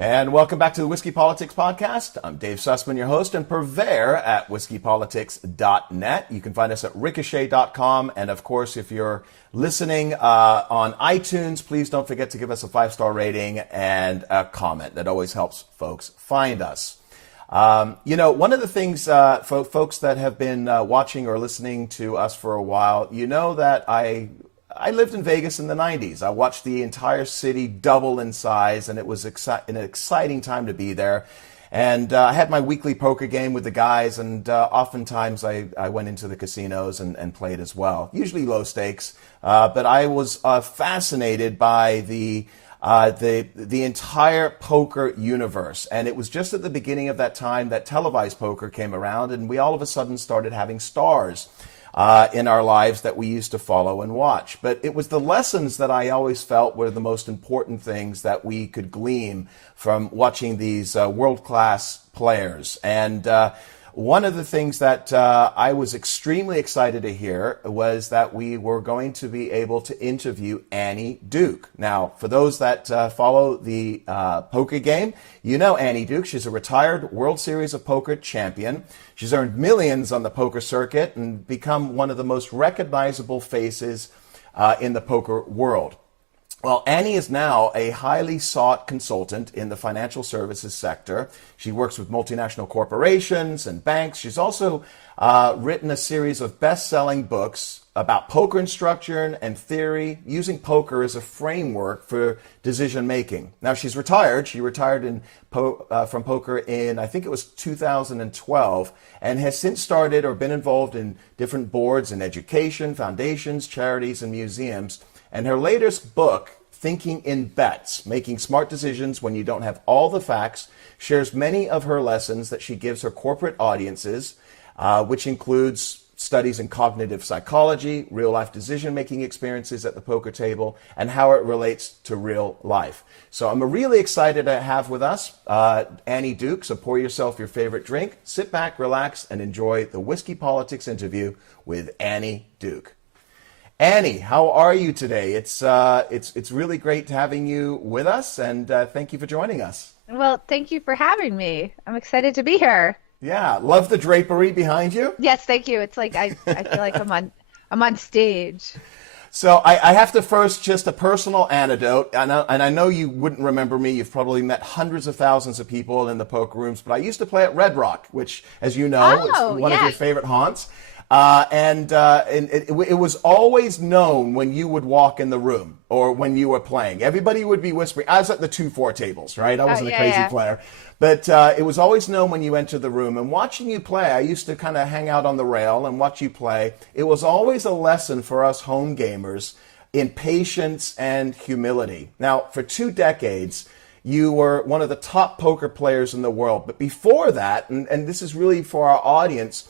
And welcome back to the Whiskey Politics podcast. I'm Dave Sussman, your host and purveyor at WhiskeyPolitics.net. You can find us at ricochet.com. And of course, if you're listening on iTunes, please don't forget to give us a 5-star rating and a comment. That always helps folks find us. One of the things, folks that have been watching or listening to us for a while, you know that I lived in Vegas in the 90s. I watched the entire city double in size, and it was an exciting time to be there. And I had my weekly poker game with the guys, and oftentimes I went into the casinos and played as well, usually low stakes. But I was fascinated by the entire poker universe. And it was just at the beginning of that time that televised poker came around, and we all of a sudden started having stars in our lives that we used to follow and watch. But it was the lessons that I always felt were the most important things that we could glean from watching these world-class players. And one of the things that I was extremely excited to hear was that we were going to be able to interview Annie Duke. Now, for those that follow the poker game, you know Annie Duke. She's a retired World Series of Poker champion. She's earned millions on the poker circuit and become one of the most recognizable faces in the poker world. Well, Annie is now a highly sought consultant in the financial services sector. She works with multinational corporations and banks. She's also written a series of best-selling books about poker instruction and theory, using poker as a framework for decision-making. Now, she's retired. She retired from poker in, I think it was 2012, and has since started or been involved in different boards in education, foundations, charities, and museums. And her latest book, Thinking in Bets, Making Smart Decisions When You Don't Have All the Facts, shares many of her lessons that she gives her corporate audiences, which includes studies in cognitive psychology, real-life decision-making experiences at the poker table, and how it relates to real life. So I'm really excited to have with us Annie Duke. So pour yourself your favorite drink, sit back, relax, and enjoy the Whiskey Politics interview with Annie Duke. Annie, how are you today? It's really great having you with us, and thank you for joining us. Well, thank you for having me. I'm excited to be here. Yeah, love the drapery behind you. Yes, thank you. It's like I feel like I'm on stage. So I have to first, just a personal anecdote, and I know you wouldn't remember me. You've probably met hundreds of thousands of people in the poker rooms, but I used to play at Red Rock, which, as you know, is one of your favorite haunts. And it was always known when you would walk in the room or when you were playing. Everybody would be whispering. I was at the 2-4 tables, right? I wasn't a crazy player. But it was always known when you entered the room. And watching you play, I used to kind of hang out on the rail and watch you play. It was always a lesson for us home gamers in patience and humility. Now, for 2 decades, you were one of the top poker players in the world. But before that, and this is really for our audience,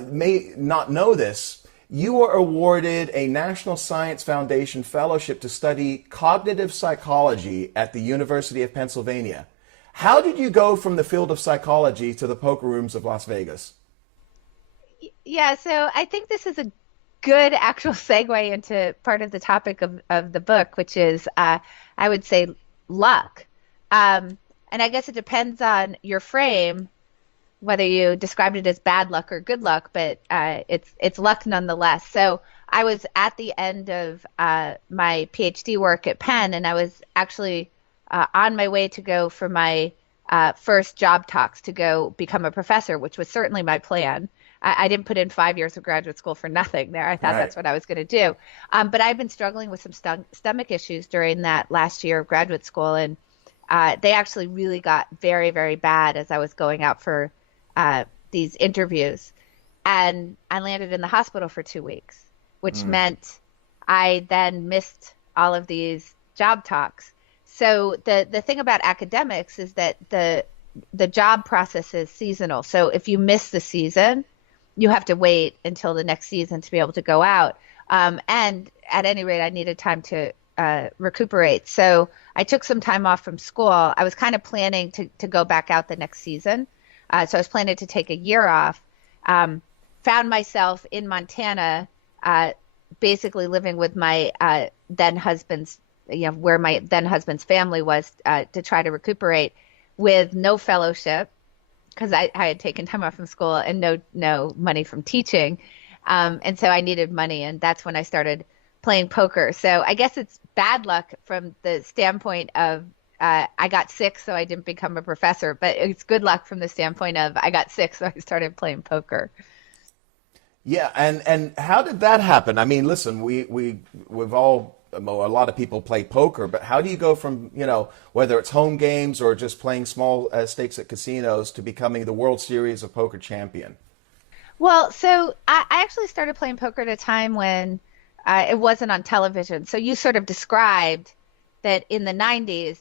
may not know this, you were awarded a National Science Foundation fellowship to study cognitive psychology at the University of Pennsylvania. How did you go from the field of psychology to the poker rooms of Las Vegas? Yeah, so I think this is a good actual segue into part of the topic of the book, which is, I would say, luck. And I guess it depends on your frame, whether you described it as bad luck or good luck, but it's luck nonetheless. So I was at the end of my PhD work at Penn, and I was actually on my way to go for my first job talks to go become a professor, which was certainly my plan. I didn't put in 5 years of graduate school for nothing there. I thought that's what I was going to do. But I've been struggling with some stomach issues during that last year of graduate school, and they actually really got very, very bad as I was going out for these interviews, and I landed in the hospital for 2 weeks, which meant I then missed all of these job talks. So the thing about academics is that the job process is seasonal. So if you miss the season, you have to wait until the next season to be able to go out. And at any rate, I needed time to recuperate. So I took some time off from school. I was kind of planning to go back out the next season. So I was planning to take a year off. Found myself in Montana, basically living with my then husband's where my then husband's family was, to try to recuperate with no fellowship because I had taken time off from school and no money from teaching. And so I needed money, and that's when I started playing poker. So I guess it's bad luck from the standpoint of I got sick, so I didn't become a professor, but it's good luck from the standpoint of I got sick, so I started playing poker. Yeah, and how did that happen? I mean, listen, we've all a lot of people play poker, but how do you go from, whether it's home games or just playing small stakes at casinos to becoming the World Series of Poker champion? Well, so I actually started playing poker at a time when it wasn't on television. So you sort of described that in the 90s,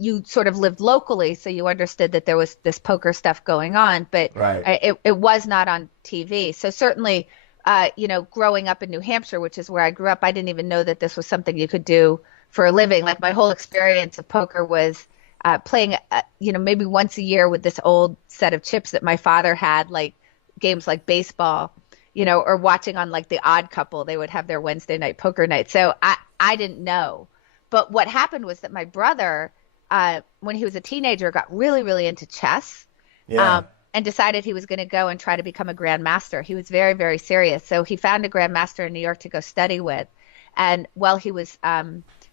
you sort of lived locally, so you understood that there was this poker stuff going on, but Right. it was not on TV. So certainly, growing up in New Hampshire, which is where I grew up, I didn't even know that this was something you could do for a living. Like my whole experience of poker was playing, maybe once a year with this old set of chips that my father had, like games like baseball, or watching on like The Odd Couple. They would have their Wednesday night poker night. So I didn't know. But what happened was that my brother, when he was a teenager, got really, really into chess, Yeah. and decided he was going to go and try to become a grandmaster. He was very, very serious. So he found a grandmaster in New York to go study with. And while he was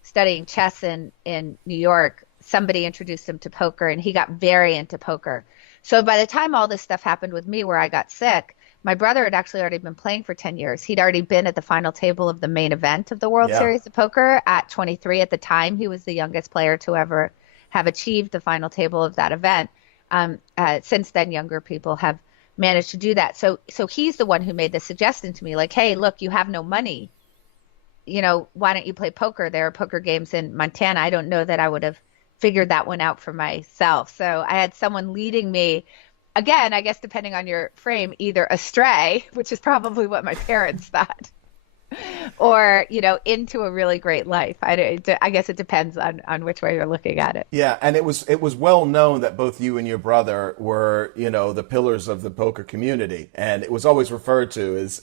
studying chess in New York, somebody introduced him to poker, and he got very into poker. So by the time all this stuff happened with me where I got sick, my brother had actually already been playing for 10 years. He'd already been at the final table of the main event of the World Yeah. Series of Poker at 23. At the time, he was the youngest player to ever have achieved the final table of that event. Since then, younger people have managed to do that. So he's the one who made the suggestion to me, like, hey, look, you have no money. Why don't you play poker? There are poker games in Montana. I don't know that I would have figured that one out for myself. So I had someone leading me, again, I guess depending on your frame, either astray, which is probably what my parents thought, or, into a really great life. I guess it depends on which way you're looking at it. Yeah, and it was well known that both you and your brother were, the pillars of the poker community, and it was always referred to as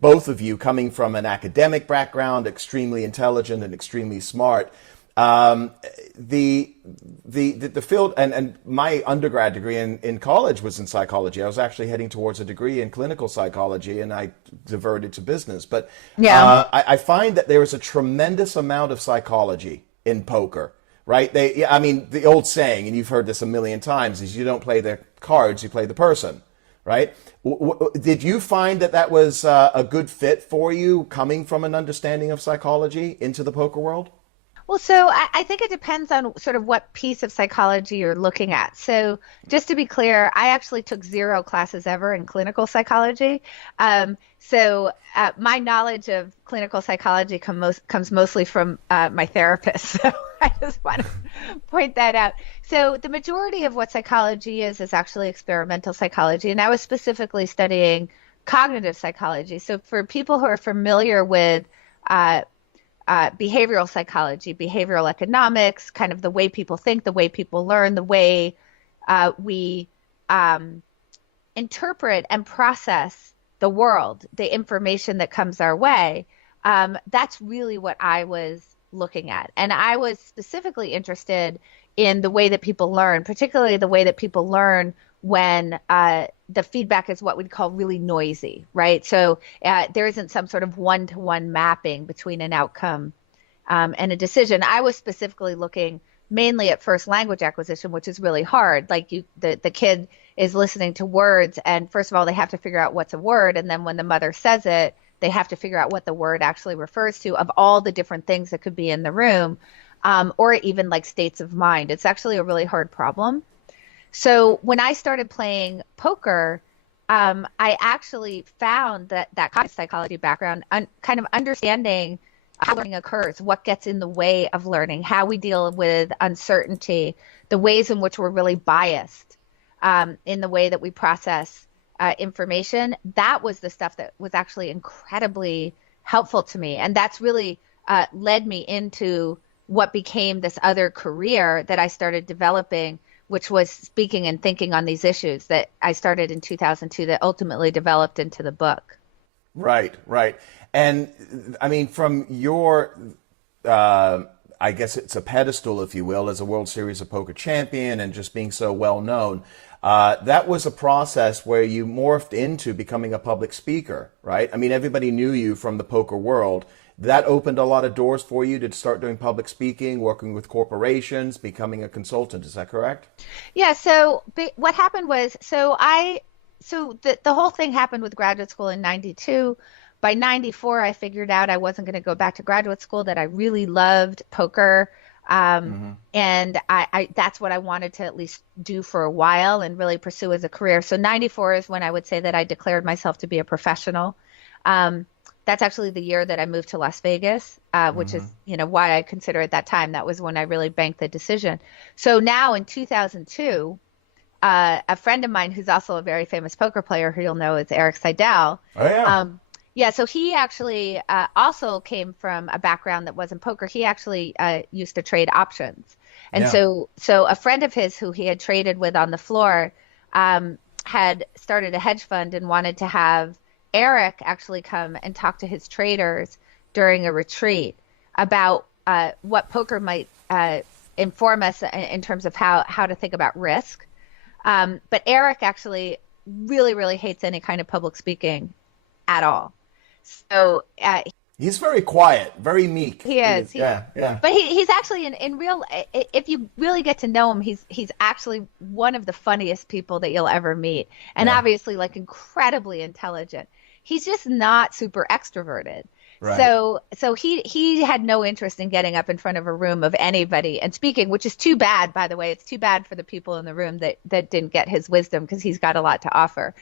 both of you coming from an academic background, extremely intelligent and extremely smart. Um, the field, and my undergrad degree in college was in psychology. I was actually heading towards a degree in clinical psychology, and I diverted to business. But Yeah. I find that there is a tremendous amount of psychology in poker. Right? I mean, the old saying, and you've heard this a million times, is you don't play the cards, you play the person. Right? Did you find that was a good fit for you, coming from an understanding of psychology into the poker world? Well, so I think it depends on sort of what piece of psychology you're looking at. So just to be clear, I actually took 0 classes ever in clinical psychology. My knowledge of clinical psychology comes mostly from my therapist. So I just want to point that out. So the majority of what psychology is actually experimental psychology. And I was specifically studying cognitive psychology. So for people who are familiar with behavioral psychology, behavioral economics, kind of the way people think, the way people learn, the way we interpret and process the world, the information that comes our way. That's really what I was looking at. And I was specifically interested in the way that people learn, particularly the way that people learn when the feedback is what we'd call really noisy, right? So there isn't some sort of one-to-one mapping between an outcome and a decision. I was specifically looking mainly at first language acquisition, which is really hard. Like the kid is listening to words, and first of all, they have to figure out what's a word, and then when the mother says it, they have to figure out what the word actually refers to, of all the different things that could be in the room, or even like states of mind. It's actually a really hard problem. So when I started playing poker, I actually found that cognitive psychology background, kind of understanding how learning occurs, what gets in the way of learning, how we deal with uncertainty, the ways in which we're really biased in the way that we process information. That was the stuff that was actually incredibly helpful to me. And that's really led me into what became this other career that I started developing, which was speaking and thinking on these issues that I started in 2002 that ultimately developed into the book. Right, right. And I mean, from your, I guess it's a pedestal, if you will, as a World Series of Poker champion and just being so well known, that was a process where you morphed into becoming a public speaker, right? I mean, everybody knew you from the poker world. That opened a lot of doors for you to start doing public speaking, working with corporations, becoming a consultant. Is that correct? Yeah, so what happened was, the whole thing happened with graduate school in 92. By 94, I figured out I wasn't going to go back to graduate school, that I really loved poker. Um, Hmm. and that's what I wanted to at least do for a while and really pursue as a career. So 94 is when I would say that I declared myself to be a professional. Um, that's actually the year that I moved to Las Vegas, which is, Hmm. why I consider it that time. That was when I really banked the decision. So now in 2002, a friend of mine who's also a very famous poker player who you'll know is Eric Seidel. Oh, yeah. Um, yeah, so he actually also came from a background that wasn't poker. He actually used to trade options. And Yeah. so a friend of his who he had traded with on the floor had started a hedge fund and wanted to have Eric actually come and talk to his traders during a retreat about what poker might inform us in terms of how to think about risk. But Eric actually really, really hates any kind of public speaking at all. So He's very quiet, very meek. he is. Yeah, yeah, But he's actually in real. If you really get to know him, he's actually one of the funniest people that you'll ever meet, and yeah. obviously like incredibly intelligent. He's just not super extroverted. Right. So he had no interest in getting up in front of a room of anybody and speaking, which is too bad, by the way. It's too bad for the people in the room that didn't get his wisdom because he's got a lot to offer.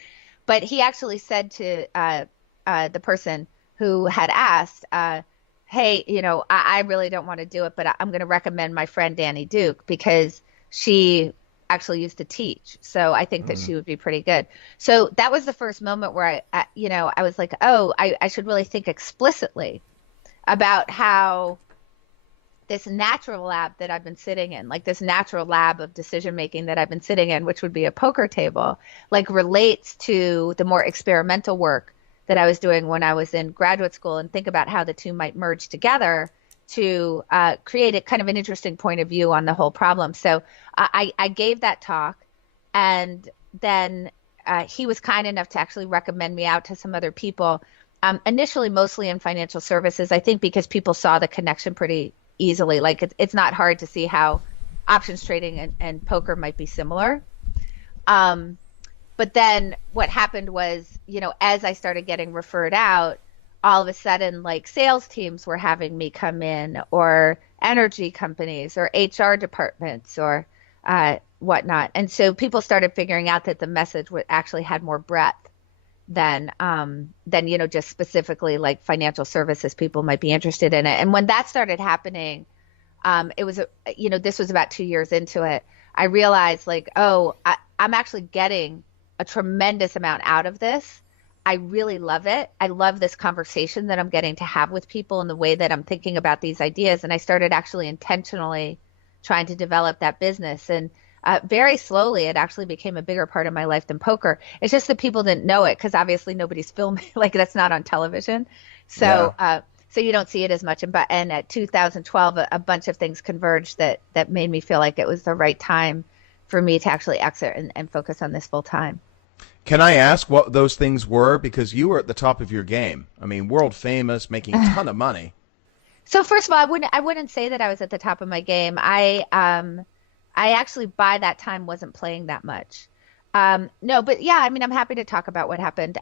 But he actually said to the person who had asked, hey, I really don't want to do it, but I'm going to recommend my friend Danny Duke because she actually used to teach. So I think that Mm. she would be pretty good. So that was the first moment where I was like, oh, I should really think explicitly about how this natural lab that I've been sitting in, like this natural lab of decision making that I've been sitting in, which would be a poker table, like relates to the more experimental work that I was doing when I was in graduate school, and think about how the two might merge together to create a kind of an interesting point of view on the whole problem. So I gave that talk, and then he was kind enough to actually recommend me out to some other people, initially mostly in financial services, I think because people saw the connection pretty easily. Like it's not hard to see how options trading and poker might be similar. Um, but then what happened was, as I started getting referred out, all of a sudden, like sales teams were having me come in, or energy companies, or HR departments, or whatnot. And so people started figuring out that the message actually had more breadth than just specifically like financial services people might be interested in it. And when that started happening, it was this was about 2 years into it. I realized like, oh, I'm actually getting a tremendous amount out of this. I really love it. I love this conversation that I'm getting to have with people and the way that I'm thinking about these ideas. And I started actually intentionally trying to develop that business. And very slowly, it actually became a bigger part of my life than poker. It's just that people didn't know it because obviously nobody's filming, like that's not on television. Yeah. So you don't see it as much. And at 2012, a bunch of things converged that made me feel like it was the right time for me to actually exit and focus on this full time. Can I ask what those things were? Because you were at the top of your game. I mean, world famous, making a ton of money. So first of all, I wouldn't say that I was at the top of my game. I actually by that time wasn't playing that much. No, but yeah, I mean, I'm happy to talk about what happened.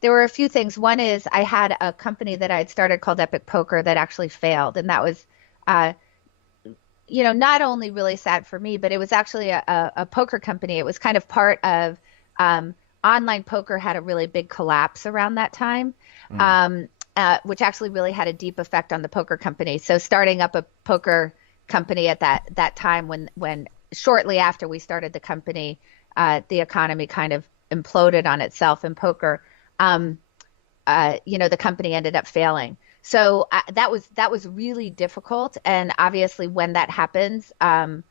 There were a few things. One is I had a company that I had started called Epic Poker that actually failed, and that was, uh, not only really sad for me, but it was actually a poker company. It was kind of part of online poker had a really big collapse around that time. Mm. Which actually really had a deep effect on the poker company. So starting up a poker company at that time, when shortly after we started the company, the economy kind of imploded on itself in poker. The company ended up failing. So that was really difficult. And obviously, when that happens, the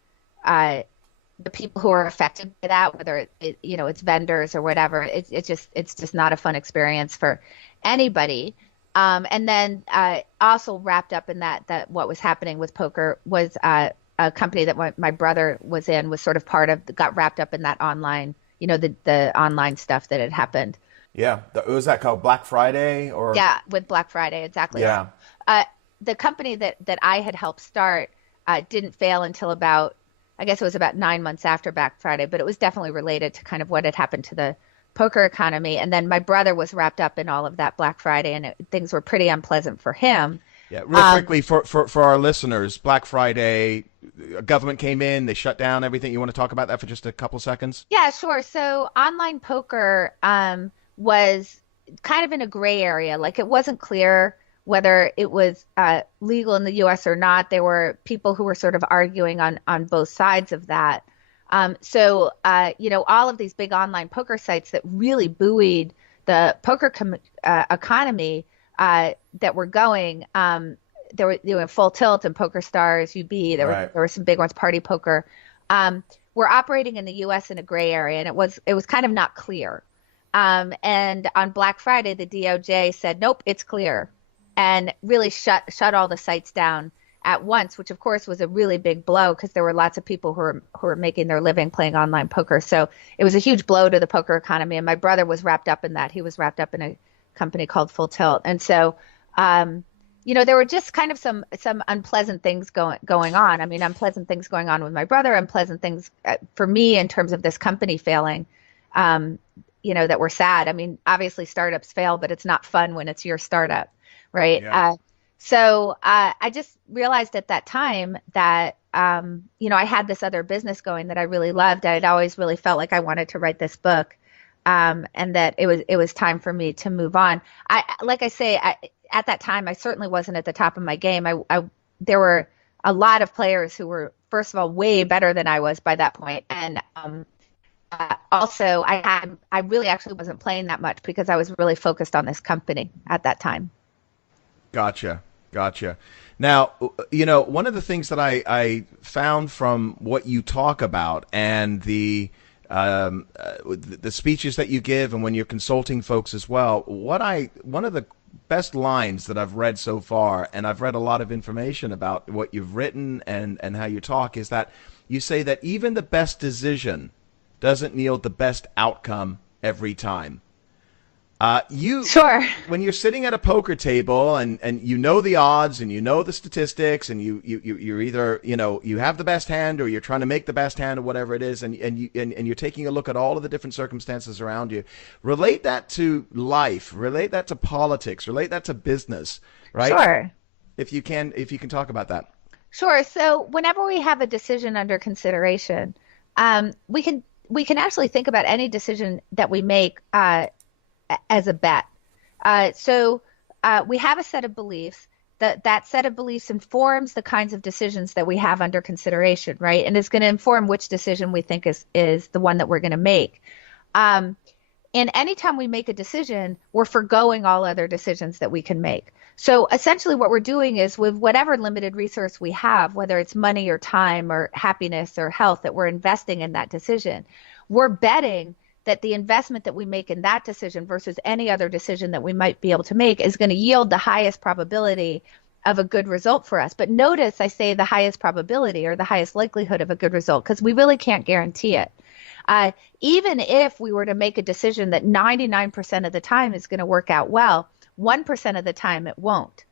people who are affected by that, whether it's vendors or whatever, it's just not a fun experience for anybody. And then also wrapped up in that what was happening with poker was a company that my brother was in, was sort of part of, got wrapped up in that online, the online stuff that had happened. Yeah. Was that called Black Friday or? Yeah, with Black Friday, exactly. Yeah. Uh, the company that I had helped start didn't fail until about, I guess it was about 9 months after Black Friday, but it was definitely related to kind of what had happened to the poker economy. And then my brother was wrapped up in all of that Black Friday, and things were pretty unpleasant for him. Yeah, real Um, quickly for our listeners, Black Friday, government came in, they shut down everything. You want to talk about that for just a couple seconds? yeah, sure. So online poker was kind of in a gray area. Like it wasn't clear whether it was legal in the U.S. or not. There were people who were sort of arguing on both sides of that. All of these big online poker sites that really buoyed the economy that were going. There were Full Tilt and Poker Stars, UB. Right. There were some big ones, Party Poker. Were operating in the U.S. in a gray area, and it was kind of not clear. And on Black Friday, the DOJ said, nope, it's clear, and really shut all the sites down at once, which of course was a really big blow because there were lots of people who were making their living playing online poker. So it was a huge blow to the poker economy. And my brother was wrapped up in that. He was wrapped up in a company called Full Tilt. And so, there were just kind of some unpleasant things going on. I mean, unpleasant things going on with my brother, unpleasant things for me in terms of this company failing. That were sad. I mean, obviously startups fail, but it's not fun when it's your startup, right? Yeah. So I just realized at that time that, I had this other business going that I really loved. I'd always really felt like I wanted to write this book, and that it was time for me to move on. Like I say, at that time, I certainly wasn't at the top of my game. There were a lot of players who were, first of all, way better than I was by that point, and also, I really actually wasn't playing that much because I was really focused on this company at that time. Gotcha. Gotcha. Now, one of the things that I found from what you talk about and the speeches that you give and when you're consulting folks as well, one of the best lines that I've read so far, and I've read a lot of information about what you've written and how you talk, is that you say that even the best decision doesn't yield the best outcome every time. Sure. When you're sitting at a poker table and you know the odds and you know the statistics and you're either, you have the best hand or you're trying to make the best hand or whatever it is, and you're taking a look at all of the different circumstances around you, relate that to life, relate that to politics, relate that to business, right? Sure. If you can talk about that. Sure. So whenever we have a decision under consideration, we can actually think about any decision that we make as a bet. We have a set of beliefs. That set of beliefs informs the kinds of decisions that we have under consideration, right? And it's going to inform which decision we think is the one that we're going to make. And anytime we make a decision, we're forgoing all other decisions that we can make. So essentially what we're doing is, with whatever limited resource we have, whether it's money or time or happiness or health that we're investing in that decision, we're betting that the investment that we make in that decision versus any other decision that we might be able to make is going to yield the highest probability of a good result for us. But notice I say the highest probability or the highest likelihood of a good result, because we really can't guarantee it. Even if we were to make a decision that 99% of the time is going to work out well, 1% of the time it won't.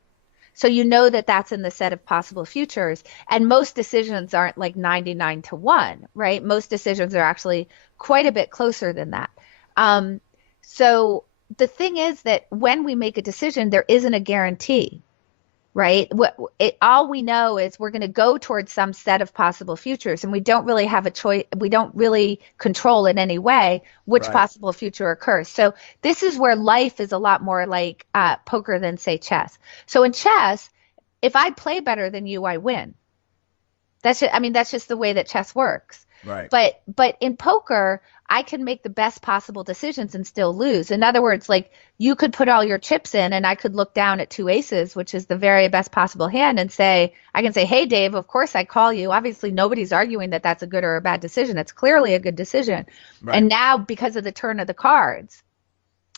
So you know that that's in the set of possible futures. And most decisions aren't like 99-1, right? Most decisions are actually quite a bit closer than that. So the thing is that when we make a decision, there isn't a guarantee, right? All we know is we're going to go towards some set of possible futures, and we don't really have a choice. We don't really control in any way which Right. possible future occurs. So this is where life is a lot more like poker than, say, chess. So in chess, if I play better than you, I win. That's just the way that chess works. Right. But in poker, I can make the best possible decisions and still lose. In other words, like, you could put all your chips in and I could look down at two aces, which is the very best possible hand, and I can say, hey, Dave, of course I call you. Obviously, nobody's arguing that that's a good or a bad decision. It's clearly a good decision. Right. And now, because of the turn of the cards,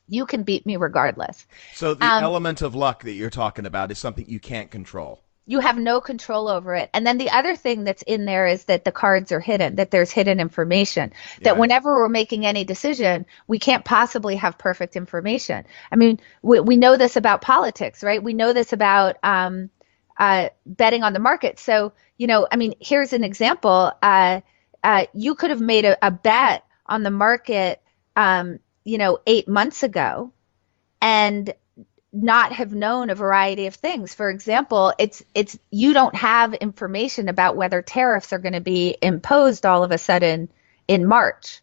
you can beat me regardless. So the element of luck that you're talking about is something you can't control. You have no control over it. And then the other thing that's in there is that the cards are hidden, that there's hidden information, that Yeah. whenever we're making any decision, we can't possibly have perfect information. I mean, we know this about politics, right? We know this about betting on the market. So, I mean, here's an example. You could have made a bet on the market, 8 months ago and not have known a variety of things. For example, it's you don't have information about whether tariffs are going to be imposed all of a sudden in March,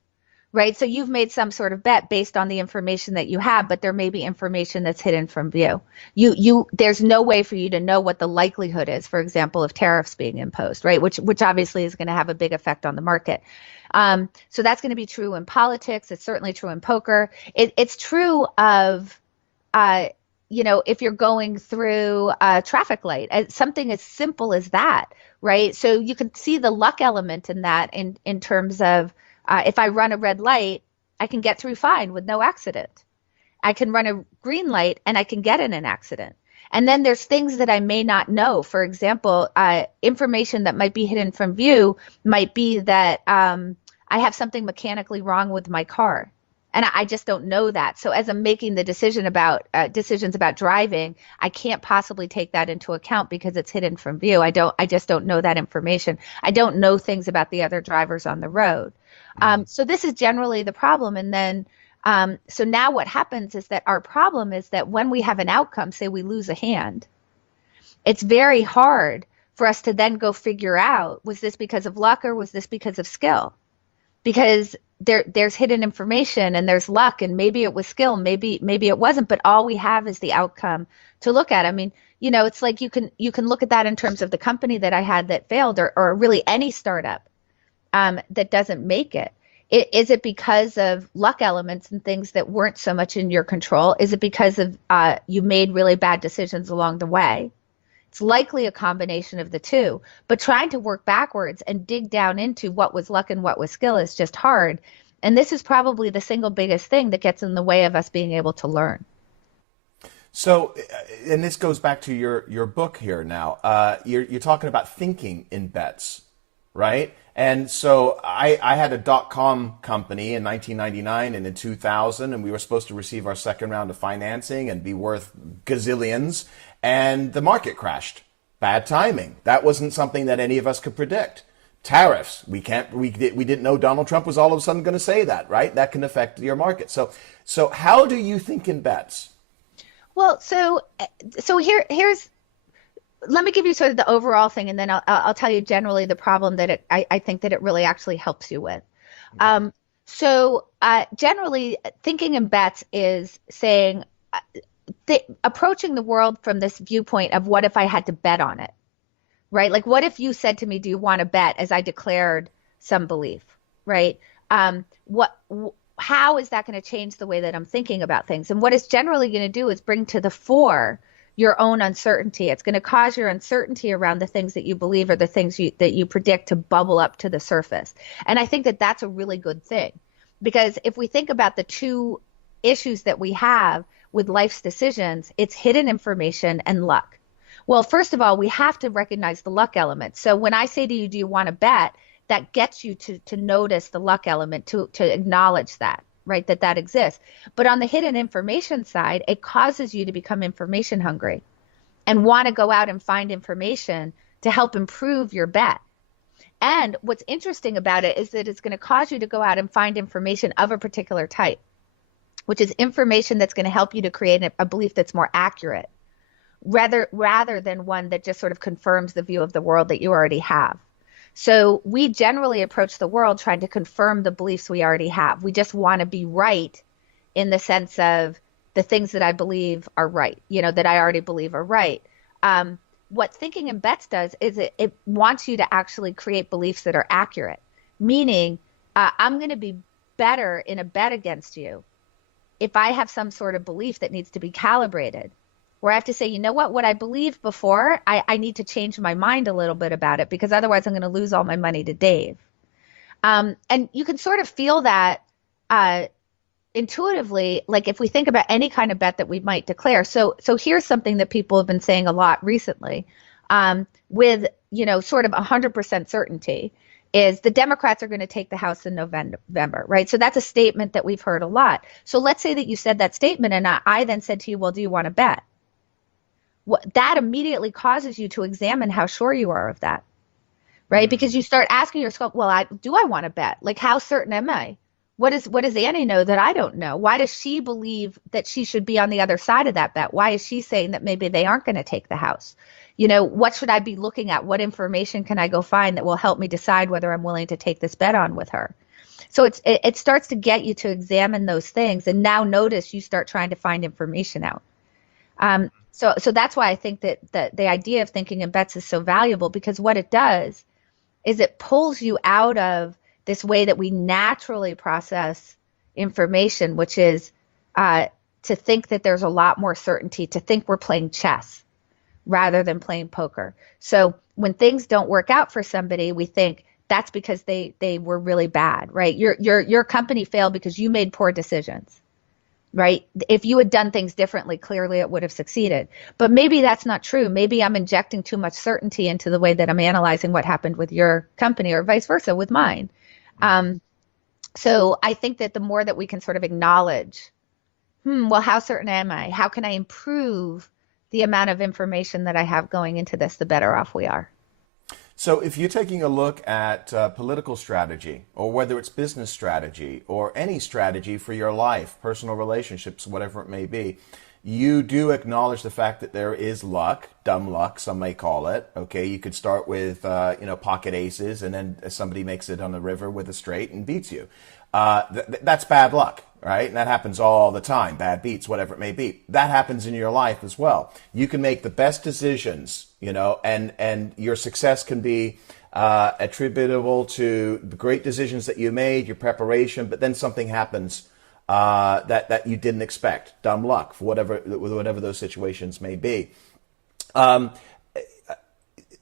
right? So you've made some sort of bet based on the information that you have, but there may be information that's hidden from view. There's no way for you to know what the likelihood is, for example, of tariffs being imposed, right? Which obviously is going to have a big effect on the market. So that's going to be true in politics. It's certainly true in poker. It's true of if you're going through a traffic light, something as simple as that, right? So you can see the luck element in that in terms of if I run a red light, I can get through fine with no accident. I can run a green light and I can get in an accident. And then there's things that I may not know. For example, information that might be hidden from view might be that I have something mechanically wrong with my car. And I just don't know that. So as I'm making the decisions about driving, I can't possibly take that into account because it's hidden from view. I just don't know that information. I don't know things about the other drivers on the road. So this is generally the problem. And then, so now what happens is that our problem is that when we have an outcome, say we lose a hand, it's very hard for us to then go figure out, was this because of luck or was this because of skill? Because there's hidden information and there's luck and maybe it was skill, maybe it wasn't, but all we have is the outcome to look at. I mean, it's like you can look at that in terms of the company that I had that failed or really any startup that doesn't make it. Is it because of luck elements and things that weren't so much in your control? Is it because of you made really bad decisions along the way? It's likely a combination of the two, but trying to work backwards and dig down into what was luck and what was skill is just hard. And this is probably the single biggest thing that gets in the way of us being able to learn. So, and this goes back to your book here now. You're talking about thinking in bets, right? And so I had a .com company in 1999 and in 2000, and we were supposed to receive our second round of financing and be worth gazillions. And the market crashed. Bad timing. That wasn't something that any of us could predict. Tariffs. We didn't know Donald Trump was all of a sudden going to say that, right? That can affect your market. So how do you think in bets? Well, so here's let me give you sort of the overall thing, and then I'll tell you generally the problem that I think that it really actually helps you with. Okay. Generally, thinking in bets is saying. Approaching the world from this viewpoint of what if I had to bet on it, right? Like what if you said to me, do you want to bet, as I declared some belief, right? How is that going to change the way that I'm thinking about things? And what it's generally going to do is bring to the fore your own uncertainty. It's going to cause your uncertainty around the things that you believe or the things that you predict to bubble up to the surface. And I think that that's a really good thing, because if we think about the two issues that we have with life's decisions, it's hidden information and luck. Well, first of all, we have to recognize the luck element. So when I say to you, do you want to bet? That gets you to notice the luck element, to acknowledge that, right, that exists. But on the hidden information side, it causes you to become information hungry and want to go out and find information to help improve your bet. And what's interesting about it is that it's going to cause you to go out and find information of a particular type, which is information that's going to help you to create a belief that's more accurate, rather than one that just sort of confirms the view of the world that you already have. So we generally approach the world trying to confirm the beliefs we already have. We just want to be right in the sense of the things that I believe are right, that I already believe are right. What thinking in bets does is it wants you to actually create beliefs that are accurate, meaning I'm going to be better in a bet against you if I have some sort of belief that needs to be calibrated, where I have to say, you know what I believed before, I need to change my mind a little bit about it, because otherwise I'm going to lose all my money to Dave. And you can sort of feel that intuitively, like if we think about any kind of bet that we might declare, so here's something that people have been saying a lot recently, with sort of 100% certainty, is the Democrats are going to take the House in November, right? So that's a statement that we've heard a lot. So let's say that you said that statement, and I then said to you, well, do you want to bet? That immediately causes you to examine how sure you are of that, right? Because you start asking yourself, well, do I want to bet? Like, how certain am I? What does Annie know that I don't know? Why does she believe that she should be on the other side of that bet? Why is she saying that maybe they aren't going to take the House? What should I be looking at? What information can I go find that will help me decide whether I'm willing to take this bet on with her? So it starts to get you to examine those things. And now notice you start trying to find information out. So that's why I think that the idea of thinking in bets is so valuable, because what it does is it pulls you out of this way that we naturally process information, which is to think that there's a lot more certainty, to think we're playing chess rather than playing poker. So when things don't work out for somebody, we think that's because they were really bad, right? Your company failed because you made poor decisions, right? If you had done things differently, clearly it would have succeeded. But maybe that's not true. Maybe I'm injecting too much certainty into the way that I'm analyzing what happened with your company, or vice versa with mine. So I think that the more that we can sort of acknowledge, well, how certain am I? How can I improve the amount of information that I have going into this, the better off we are. So if you're taking a look at political strategy, or whether it's business strategy, or any strategy for your life, personal relationships, whatever it may be, you do acknowledge the fact that there is luck, dumb luck, some may call it. Okay, you could start with pocket aces, and then somebody makes it on the river with a straight and beats you. That's bad luck, right? And that happens all the time. Bad beats, whatever it may be. That happens in your life as well. You can make the best decisions, and your success can be attributable to the great decisions that you made, your preparation, but then something happens that you didn't expect. Dumb luck, for whatever those situations may be. How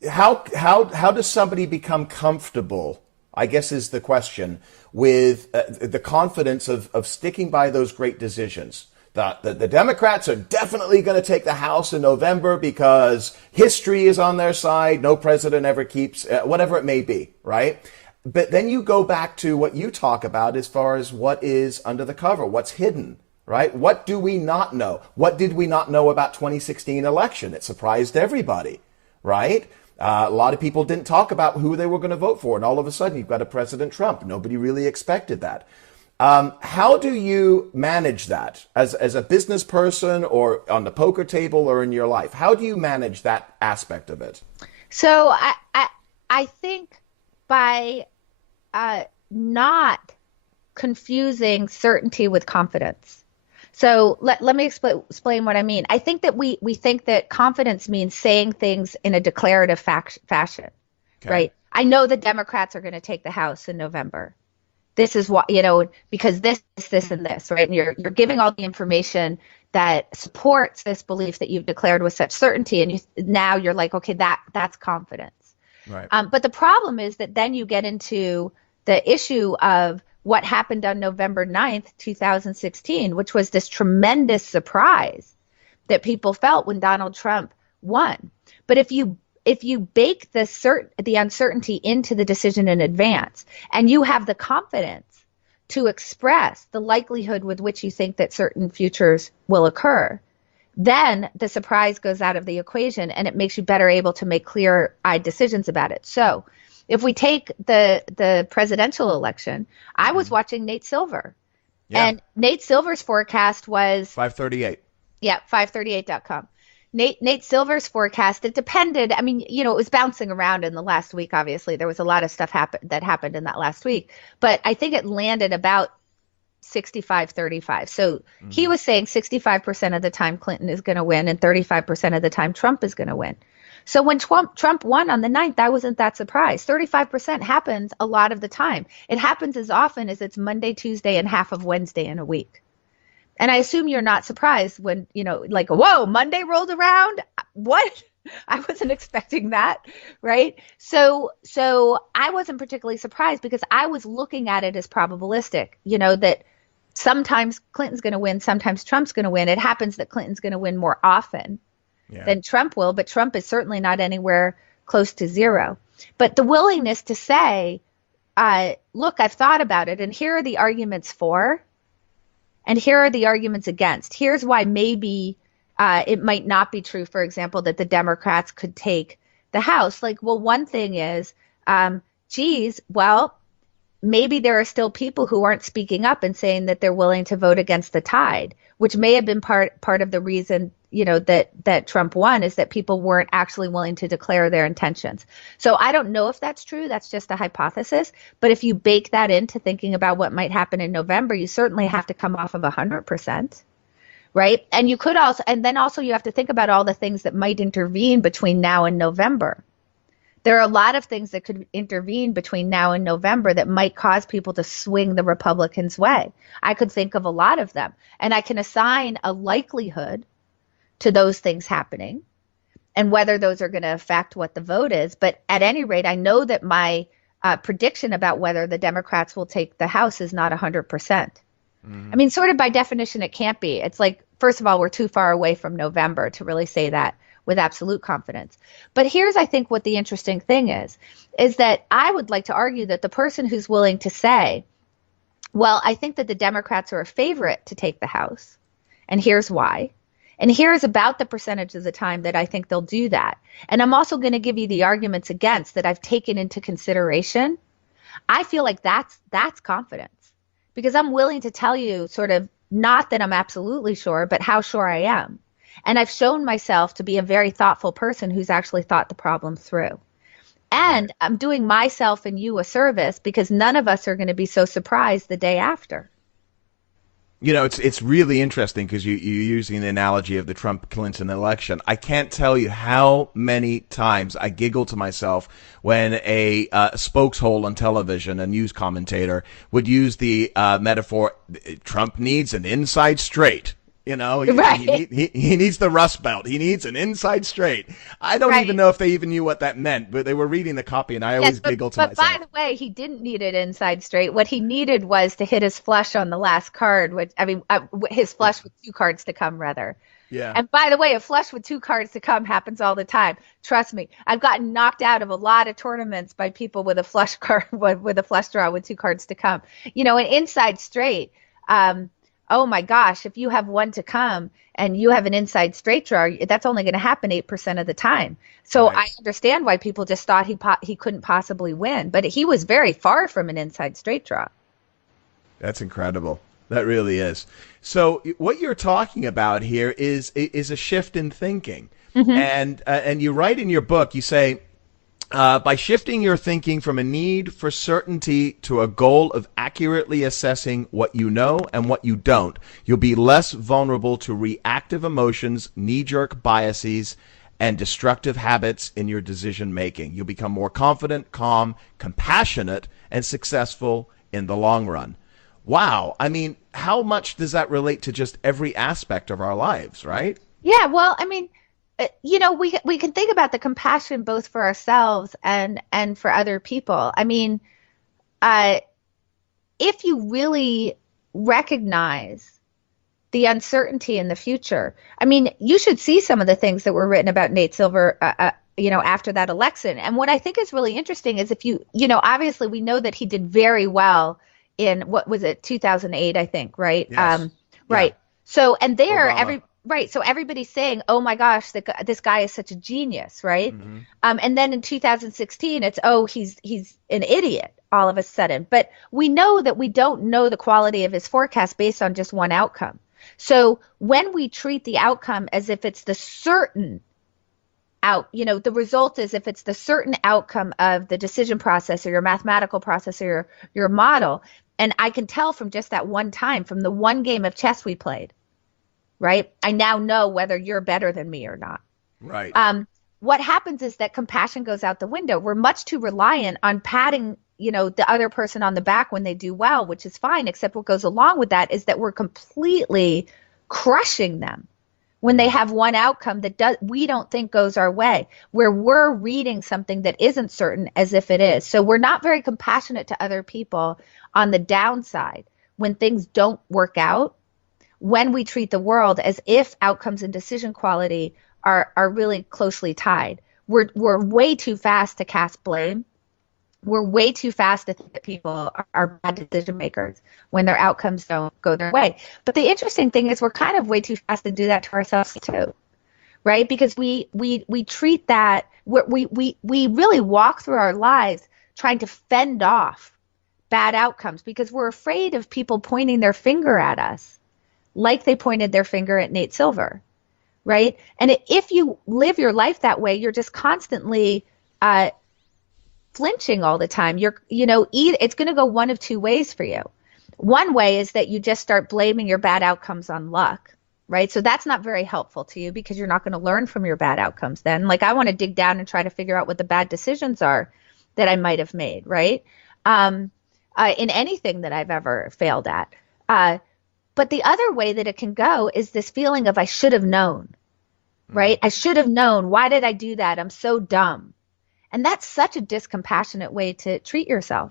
does somebody become comfortable, I guess is the question, with the confidence of sticking by those great decisions? The Democrats are definitely going to take the House in November because history is on their side. No president ever keeps, whatever it may be, right? But then you go back to what you talk about as far as what is under the cover, what's hidden, right? What do we not know? What did we not know about 2016 election? It surprised everybody, right? A lot of people didn't talk about who they were going to vote for, and all of a sudden you've got a President Trump. Nobody really expected that. How do you manage that as a business person, or on the poker table, or in your life? How do you manage that aspect of it? So I think by not confusing certainty with confidence. So let me explain what I mean. I think that we think that confidence means saying things in a declarative fashion, okay, right? I know the Democrats are going to take the House in November. This is what, because this, and this, right? And you're giving all the information that supports this belief that you've declared with such certainty. And now you're like, okay, that's confidence. Right. But the problem is that then you get into the issue of what happened on November 9th, 2016, which was this tremendous surprise that people felt when Donald Trump won. But if you bake the uncertainty into the decision in advance, and you have the confidence to express the likelihood with which you think that certain futures will occur, then the surprise goes out of the equation, and it makes you better able to make clear-eyed decisions about it. So if we take the presidential election, I was watching Nate Silver, and Nate Silver's forecast was 538. Yeah, 538.com. Nate Silver's forecast, it depended. I mean, it was bouncing around in the last week. Obviously, there was a lot of stuff that happened in that last week, but I think it landed about 65-35. So he was saying 65% of the time Clinton is going to win, and 35% of the time Trump is going to win. So when Trump won on the 9th, I wasn't that surprised. 35% happens a lot of the time. It happens as often as it's Monday, Tuesday, and half of Wednesday in a week. And I assume you're not surprised when, like, whoa, Monday rolled around. What? I wasn't expecting that, right? So I wasn't particularly surprised, because I was looking at it as probabilistic, that Sometimes Clinton's going to win, sometimes Trump's going to win. It happens that Clinton's going to win more often than Trump will, but Trump is certainly not anywhere close to zero. But the willingness to say, look, I've thought about it, and here are the arguments for, and here are the arguments against. Here's why maybe it might not be true, for example, that the Democrats could take the House. Like, well, one thing is, well, maybe there are still people who aren't speaking up and saying that they're willing to vote against the tide, which may have been part of the reason, that Trump won, is that people weren't actually willing to declare their intentions. So I don't know if that's true. That's just a hypothesis. But if you bake that into thinking about what might happen in November, you certainly have to come off of 100%. Right. And you could also, and then also you have to think about all the things that might intervene between now and November. There are a lot of things that could intervene between now and November that might cause people to swing the Republicans' way. I could think of a lot of them, and I can assign a likelihood to those things happening and whether those are going to affect what the vote is. But at any rate, I know that my prediction about whether the Democrats will take the House is not 100%. Mm-hmm. I mean, sort of by definition, it can't be. It's like, first of all, we're too far away from November to really say that with absolute confidence. But here's, I think, what the interesting thing is that I would like to argue that the person who's willing to say, well, I think that the Democrats are a favorite to take the House, and here's why. And here's about the percentage of the time that I think they'll do that. And I'm also going to give you the arguments against that I've taken into consideration. I feel like that's confidence, because I'm willing to tell you sort of, not that I'm absolutely sure, but how sure I am. And I've shown myself to be a very thoughtful person who's actually thought the problem through. And I'm doing myself and you a service, because none of us are going to be so surprised the day after. It's really interesting because you're using the analogy of the Trump-Clinton election. I can't tell you how many times I giggle to myself when a spokeshole on television, a news commentator, would use the metaphor, Trump needs an inside straight. Right. He needs the Rust Belt. He needs an inside straight. I don't even know if they even knew what that meant, but they were reading the copy, and I always giggle to myself. But by the way, he didn't need it inside straight. What he needed was to hit his flush on the last card, his flush with two cards to come, rather. Yeah. And by the way, a flush with two cards to come happens all the time. Trust me, I've gotten knocked out of a lot of tournaments by people with a flush card, with a flush draw with two cards to come. An inside straight. Oh my gosh, if you have one to come and you have an inside straight draw, that's only going to happen 8% of the time. So right. I understand why people just thought he couldn't possibly win, but he was very far from an inside straight draw. That's incredible. That really is. So what you're talking about here is a shift in thinking. Mm-hmm. And you write in your book, you say, by shifting your thinking from a need for certainty to a goal of accurately assessing what you know and what you don't, you'll be less vulnerable to reactive emotions, knee-jerk biases, and destructive habits in your decision making. You'll become more confident, calm, compassionate, and successful in the long run. Wow. I mean, how much does that relate to just every aspect of our lives, right? Yeah, well, I mean, we can think about the compassion both for ourselves and for other people. I mean, if you really recognize the uncertainty in the future, I mean, you should see some of the things that were written about Nate Silver, after that election. And what I think is really interesting is if obviously we know that he did very well in, what was it, 2008, I think, right? Yes. Right. Yeah. So, and there, Right. So everybody's saying, oh, my gosh, this guy is such a genius. Right. Mm-hmm. And then in 2016, it's, he's an idiot all of a sudden. But we know that we don't know the quality of his forecast based on just one outcome. So when we treat the outcome as if it's the certain the result is if it's the certain outcome of the decision process or your mathematical process or your model. And I can tell from just that one time, from the one game of chess we played. Right. I now know whether you're better than me or not. Right. What happens is that compassion goes out the window. We're much too reliant on patting, the other person on the back when they do well, which is fine. Except what goes along with that is that we're completely crushing them when they have one outcome that we don't think goes our way, where we're reading something that isn't certain as if it is. So we're not very compassionate to other people on the downside. when things don't work out, when we treat the world as if outcomes and decision quality are really closely tied. We're way too fast to cast blame. We're way too fast to think that people are bad decision makers when their outcomes don't go their way. But the interesting thing is we're kind of way too fast to do that to ourselves too, right? Because we treat that we really walk through our lives trying to fend off bad outcomes because we're afraid of people pointing their finger at us like they pointed their finger at Nate Silver, right? And if you live your life that way, you're just constantly flinching all the time. It's going to go one of two ways for you. One way is that you just start blaming your bad outcomes on luck, right? So that's not very helpful to you because you're not going to learn from your bad outcomes then. Like I want to dig down and try to figure out what the bad decisions are that I might have made, right? In anything that I've ever failed at. But the other way that it can go is this feeling of I should have known, right? I should have known. Why did I do that? I'm so dumb. And that's such a discompassionate way to treat yourself.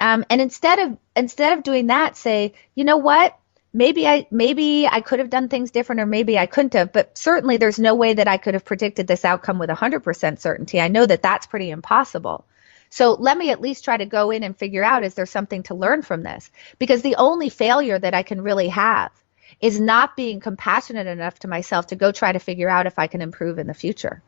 And instead of doing that, say, you know what? Maybe I could have done things different, or maybe I couldn't have. But certainly, there's no way that I could have predicted this outcome with 100% certainty. I know that that's pretty impossible. So let me at least try to go in and figure out, is there something to learn from this? Because the only failure that I can really have is not being compassionate enough to myself to go try to figure out if I can improve in the future.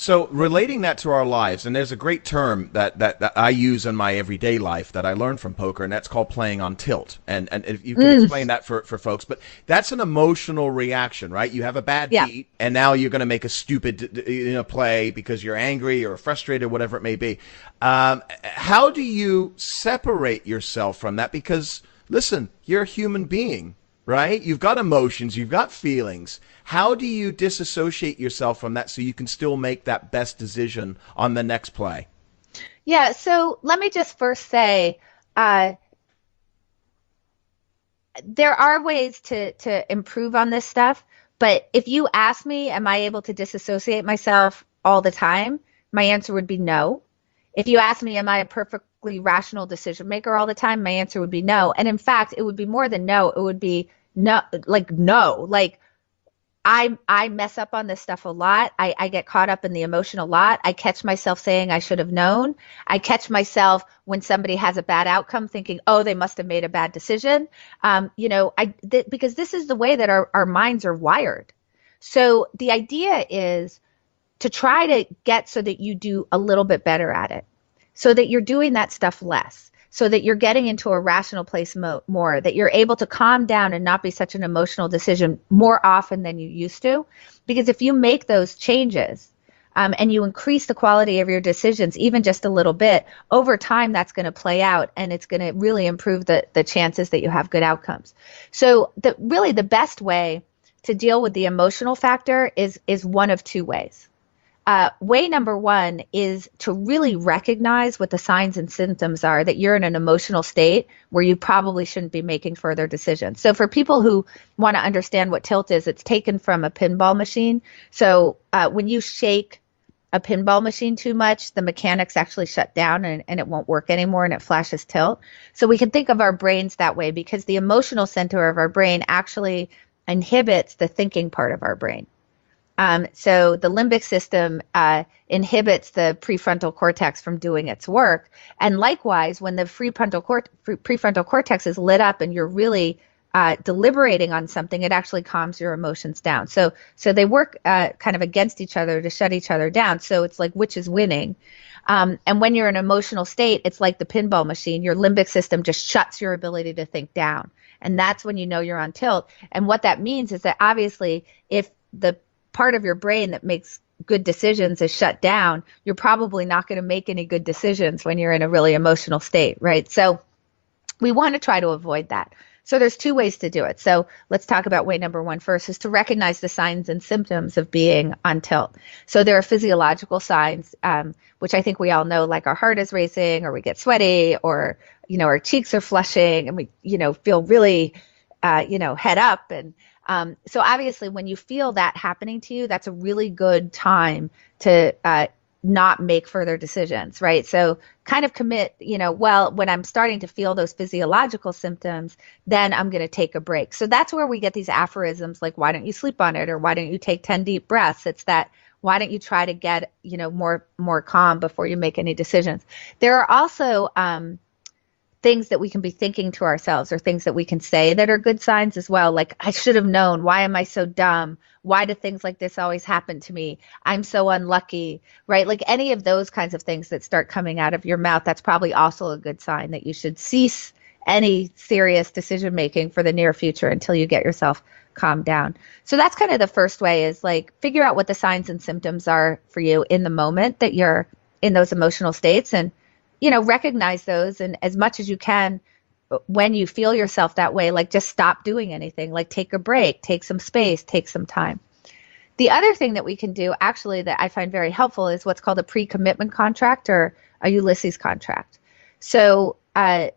So relating that to our lives, and there's a great term that I use in my everyday life that I learned from poker, and that's called playing on tilt. And if you can explain that for folks, but that's an emotional reaction, right? You have a bad beat, and now you're going to make a stupid play because you're angry or frustrated, whatever it may be. How do you separate yourself from that? Because listen, you're a human being, right? You've got emotions, you've got feelings. How do you disassociate yourself from that so you can still make that best decision on the next play? Yeah, so let me just first say, there are ways to improve on this stuff, but if you ask me, am I able to disassociate myself all the time? My answer would be no. If you ask me, am I a perfectly rational decision maker all the time? My answer would be no. And in fact, it would be more than no. It would be no. Like I mess up on this stuff a lot. I get caught up in the emotion a lot. I catch myself saying I should have known. I catch myself when somebody has a bad outcome thinking, oh, they must have made a bad decision. Because this is the way that our minds are wired. So the idea is to try to get so that you do a little bit better at it, so that you're doing that stuff less, so that you're getting into a rational place more, that you're able to calm down and not be such an emotional decision more often than you used to. Because if you make those changes and you increase the quality of your decisions, even just a little bit, over time, that's going to play out and it's going to really improve the chances that you have good outcomes. So really the best way to deal with the emotional factor is one of two ways. Way number one is to really recognize what the signs and symptoms are that you're in an emotional state where you probably shouldn't be making further decisions. So for people who want to understand what tilt is, it's taken from a pinball machine. So when you shake a pinball machine too much, the mechanics actually shut down and it won't work anymore and it flashes tilt. So we can think of our brains that way because the emotional center of our brain actually inhibits the thinking part of our brain. So the limbic system inhibits the prefrontal cortex from doing its work. And likewise, when the prefrontal cortex is lit up and you're really deliberating on something, it actually calms your emotions down. So they work kind of against each other to shut each other down. So it's like, which is winning? And when you're in an emotional state, it's like the pinball machine. Your limbic system just shuts your ability to think down. And that's when you know you're on tilt. And what that means is that obviously if the part of your brain that makes good decisions is shut down, you're probably not going to make any good decisions when you're in a really emotional state, right? So we want to try to avoid that. So there's two ways to do it. So let's talk about way number one first, is to recognize the signs and symptoms of being on tilt. So there are physiological signs, which I think we all know, like our heart is racing, or we get sweaty, or, our cheeks are flushing, and we, feel really, head up. And so obviously when you feel that happening to you, that's a really good time to not make further decisions, right? So kind of commit, well, when I'm starting to feel those physiological symptoms, then I'm going to take a break. So that's where we get these aphorisms like, why don't you sleep on it? Or why don't you take 10 deep breaths? It's that, why don't you try to get, more calm before you make any decisions? There are also things that we can be thinking to ourselves or things that we can say that are good signs as well. Like, I should have known. Why am I so dumb? Why do things like this always happen to me? I'm so unlucky, right? Like any of those kinds of things that start coming out of your mouth, that's probably also a good sign that you should cease any serious decision making for the near future until you get yourself calmed down. So that's kind of the first way, is like figure out what the signs and symptoms are for you in the moment that you're in those emotional states, and recognize those. And as much as you can, when you feel yourself that way, like just stop doing anything, like take a break, take some space, take some time. The other thing that we can do actually that I find very helpful is what's called a pre-commitment contract, or a Ulysses contract. So a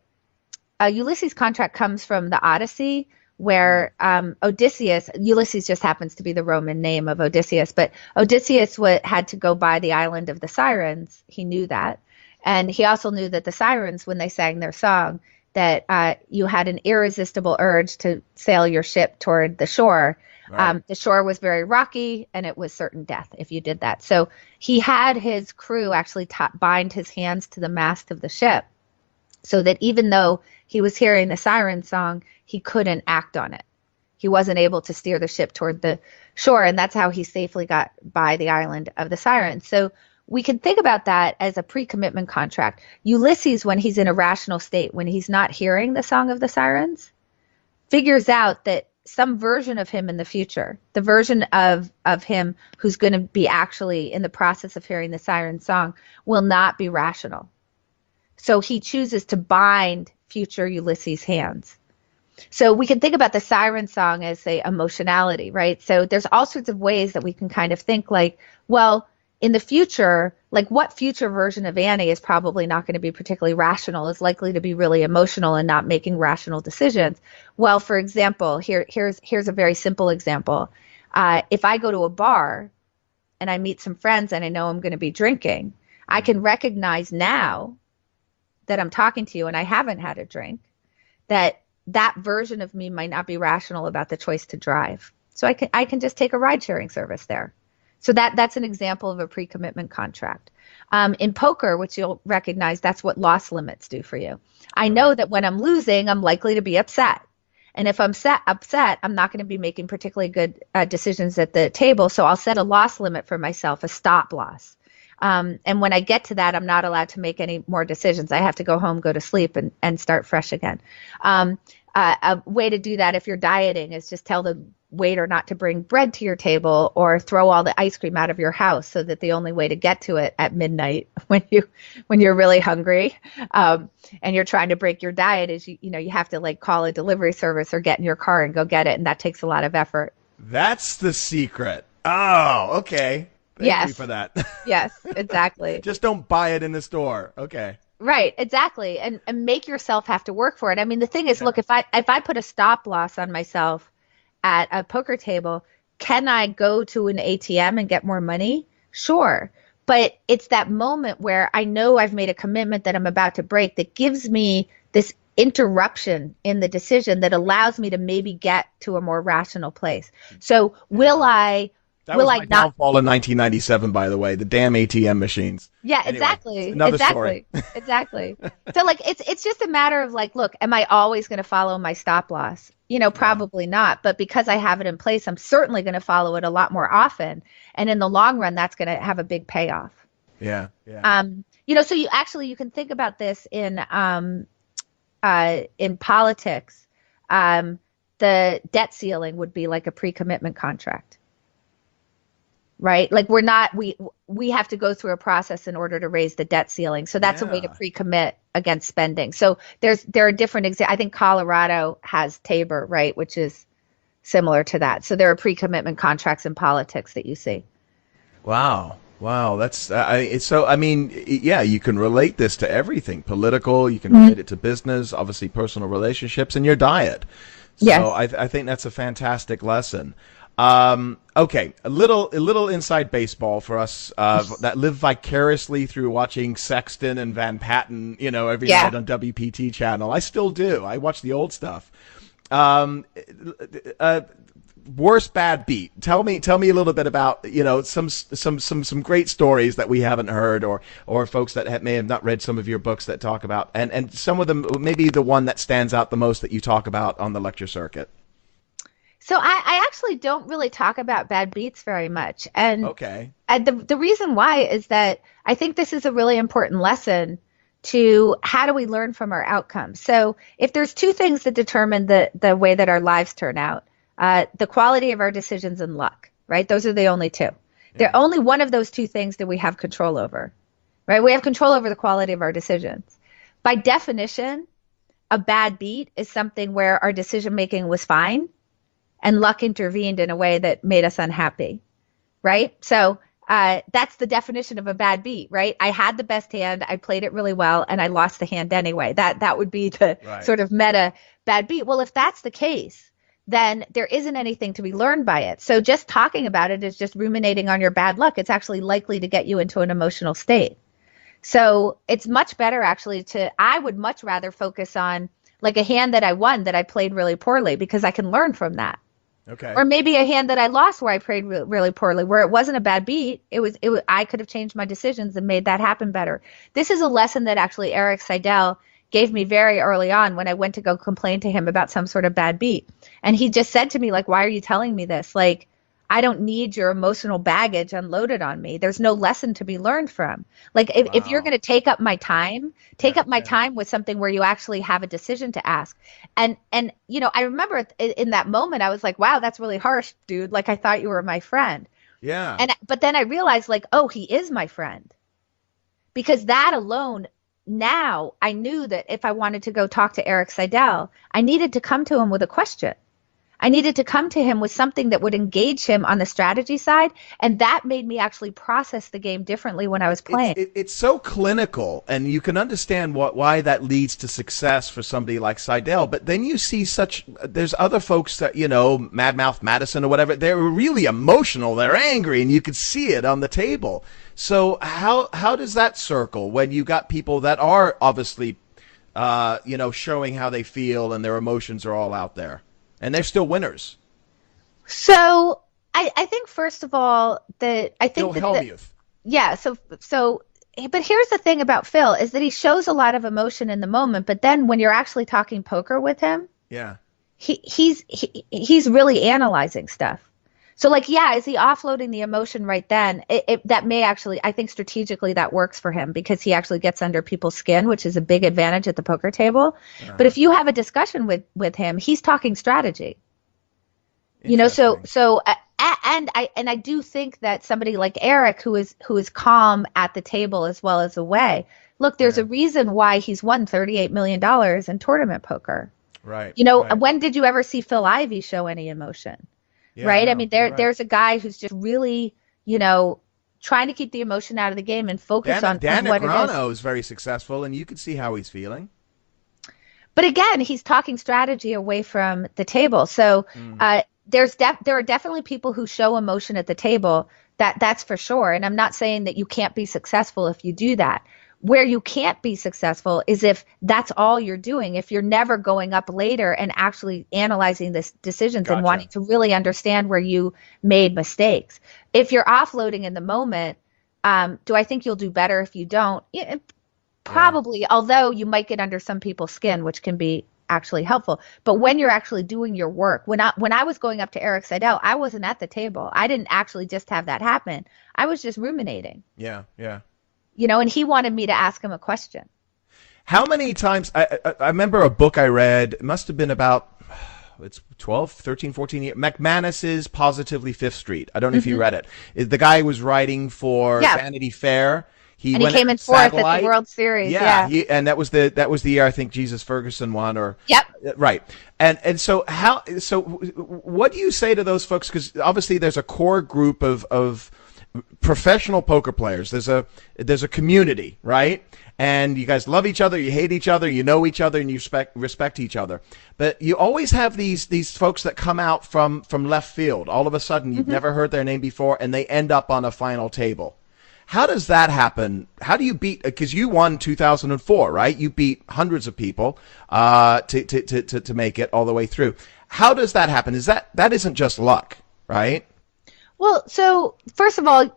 Ulysses contract comes from the Odyssey, where Ulysses just happens to be the Roman name of Odysseus, but Odysseus had to go by the island of the Sirens. He knew that. And he also knew that the Sirens, when they sang their song, that you had an irresistible urge to sail your ship toward the shore. Right. The shore was very rocky, and it was certain death if you did that. So he had his crew actually bind his hands to the mast of the ship, so that even though he was hearing the siren song, he couldn't act on it. He wasn't able to steer the ship toward the shore, and that's how he safely got by the island of the Sirens. So we can think about that as a pre-commitment contract. Ulysses, when he's in a rational state, when he's not hearing the song of the sirens, figures out that some version of him in the future, the version of him who's going to be actually in the process of hearing the siren song, will not be rational. So he chooses to bind future Ulysses' hands. So we can think about the siren song as, say, emotionality, right? So there's all sorts of ways that we can kind of think like, well, in the future, like what future version of Annie is probably not going to be particularly rational, is likely to be really emotional and not making rational decisions. Well, for example, here's a very simple example. If I go to a bar and I meet some friends and I know I'm going to be drinking, I can recognize now that I'm talking to you and I haven't had a drink, that version of me might not be rational about the choice to drive. So I can just take a ride sharing service there. So that's an example of a pre-commitment contract. In poker, which you'll recognize, that's what loss limits do for you. I know that when I'm losing, I'm likely to be upset. And if I'm upset, I'm not going to be making particularly good decisions at the table. So I'll set a loss limit for myself, a stop loss. And when I get to that, I'm not allowed to make any more decisions. I have to go home, go to sleep, and start fresh again. A way to do that if you're dieting is just tell the waiter not to bring bread to your table, or throw all the ice cream out of your house, so that the only way to get to it at midnight when you're really hungry and you're trying to break your diet is you have to like call a delivery service or get in your car and go get it, and that takes a lot of effort. That's the secret. Oh, okay. Thank you for that. Yes, exactly. Just don't buy it in the store. Okay. Right, exactly. And make yourself have to work for it. I mean, the thing is, look, if I put a stop loss on myself at a poker table, can I go to an ATM and get more money? Sure. But it's that moment where I know I've made a commitment that I'm about to break that gives me this interruption in the decision that allows me to maybe get to a more rational place. So That was my downfall in 1997, by the way, the damn ATM machines. Yeah, anyway, exactly. Another story. Exactly. So like, it's just a matter of like, look, am I always going to follow my stop loss? Probably not. But because I have it in place, I'm certainly going to follow it a lot more often. And in the long run, that's going to have a big payoff. Yeah. So you can think about this in politics. The debt ceiling would be like a pre-commitment contract. Right? Like we have to go through a process in order to raise the debt ceiling. So that's a way to pre-commit against spending. So there are different I think Colorado has Tabor, right, which is similar to that. So there are pre-commitment contracts in politics that you see. Wow. That's you can relate this to everything. Political, you can relate it to business, obviously personal relationships, and your diet. So yes. I think that's a fantastic lesson. Okay, a little inside baseball for us that live vicariously through watching Sexton and Van Patten, every Yeah. night on WPT channel. I still do. I watch the old stuff. Um, Worst bad beat. Tell me a little bit about some great stories that we haven't heard, or folks that may have not read some of your books that talk about, and some of them, maybe the one that stands out the most that you talk about on the lecture circuit. So I actually don't really talk about bad beats very much. And, Okay. and the reason why is that I think this is a really important lesson to how do we learn from our outcomes. So if there's two things that determine the way that our lives turn out, the quality of our decisions and luck, right? Those are the only two. Yeah. They're only one of those two things that we have control over, right? We have control over the quality of our decisions. By definition, a bad beat is something where our decision making was fine and luck intervened in a way that made us unhappy, right? So that's the definition of a bad beat, right? I had the best hand, I played it really well, and I lost the hand anyway. That would be the sort of meta bad beat. Well, if that's the case, then there isn't anything to be learned by it. So just talking about it is just ruminating on your bad luck. It's actually likely to get you into an emotional state. So it's much better actually I would much rather focus on like a hand that I won that I played really poorly because I can learn from that. Okay. Or maybe a hand that I lost where I played really poorly, where it wasn't a bad beat. It was I could have changed my decisions and made that happen better. This is a lesson that actually Eric Seidel gave me very early on when I went to go complain to him about some sort of bad beat. And he just said to me, like, why are you telling me this? Like, I don't need your emotional baggage unloaded on me. There's no lesson to be learned from. Like, if you're going to take up my time, time with something where you actually have a decision to ask. And I remember in that moment, I was like, wow, that's really harsh, dude. Like, I thought you were my friend. Yeah. But then I realized, like, oh, he is my friend. Because that alone, now I knew that if I wanted to go talk to Eric Seidel, I needed to come to him with a question. I needed to come to him with something that would engage him on the strategy side. And that made me actually process the game differently when I was playing. It's so clinical, and you can understand why that leads to success for somebody like Seidel. But then you see there's other folks that, Madmouth Madison or whatever, they're really emotional, they're angry, and you can see it on the table. So how does that circle when you got people that are obviously, showing how they feel and their emotions are all out there? And they're still winners. So I think first of all that I think Phil Hellmuth. Yeah. So, but here's the thing about Phil is that he shows a lot of emotion in the moment, but then when you're actually talking poker with him, yeah, he's really analyzing stuff. So like, yeah, is he offloading the emotion right then? That may actually, I think strategically that works for him because he actually gets under people's skin, which is a big advantage at the poker table. Uh-huh. But if you have a discussion with him, he's talking strategy. So I do think that somebody like Eric, who is calm at the table as well as away. Look, there's a reason why he's won $38 million in tournament poker. Right. When did you ever see Phil Ivey show any emotion? Yeah, right. No, I mean, there's a guy who's just really, trying to keep the emotion out of the game and focus on what Negreanu is very successful, and you can see how he's feeling. But again, he's talking strategy away from the table. So there are definitely people who show emotion at the table. That's for sure. And I'm not saying that you can't be successful if you do that. Where you can't be successful is if that's all you're doing, if you're never going up later and actually analyzing the decisions and wanting to really understand where you made mistakes. If you're offloading in the moment, do I think you'll do better if you don't? Yeah, probably, although you might get under some people's skin, which can be actually helpful. But when you're actually doing your work, when I was going up to Eric Seidel, I wasn't at the table. I didn't actually just have that happen. I was just ruminating. Yeah. And he wanted me to ask him a question. How many times, I remember a book I read, it must have been about, it's 12, 13, 14 years, McManus's Positively Fifth Street. I don't know if you read it. The guy was writing for Vanity Fair. He came in fourth at the World Series. Yeah. And that was the year, I think, Jesus Ferguson won. Yep. Right. And so what do you say to those folks? Because obviously there's a core group of professional poker players, there's a community, right? And you guys love each other, you hate each other, you know each other, and you respect each other. But you always have these folks that come out from left field. All of a sudden, you've never heard their name before, and they end up on a final table. How does that happen? How do you beat? Because you won 2004, right? You beat hundreds of people to make it all the way through. How does that happen? That isn't just luck, right? Well, so first of all,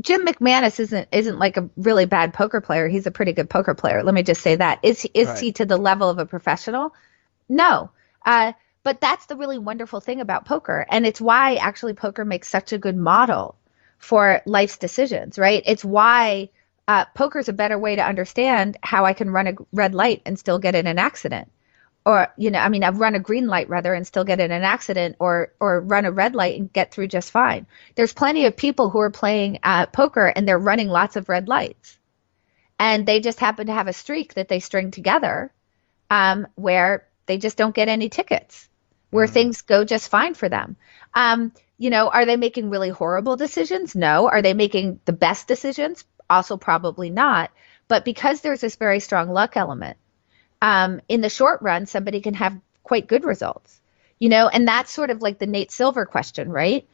Jim McManus isn't like a really bad poker player. He's a pretty good poker player. Let me just say that. Is Right. he to the level of a professional? No. But that's the really wonderful thing about poker. And it's why actually poker makes such a good model for life's decisions, right? It's why poker is a better way to understand how I can run a red light and still get in an accident. Or, I've run a green light rather and still get in an accident, or run a red light and get through just fine. There's plenty of people who are playing poker and they're running lots of red lights. And they just happen to have a streak that they string together where they just don't get any tickets, where things go just fine for them. Are they making really horrible decisions? No. Are they making the best decisions? Also probably not. But because there's this very strong luck element, in the short run, somebody can have quite good results, and that's sort of like the Nate Silver question, right?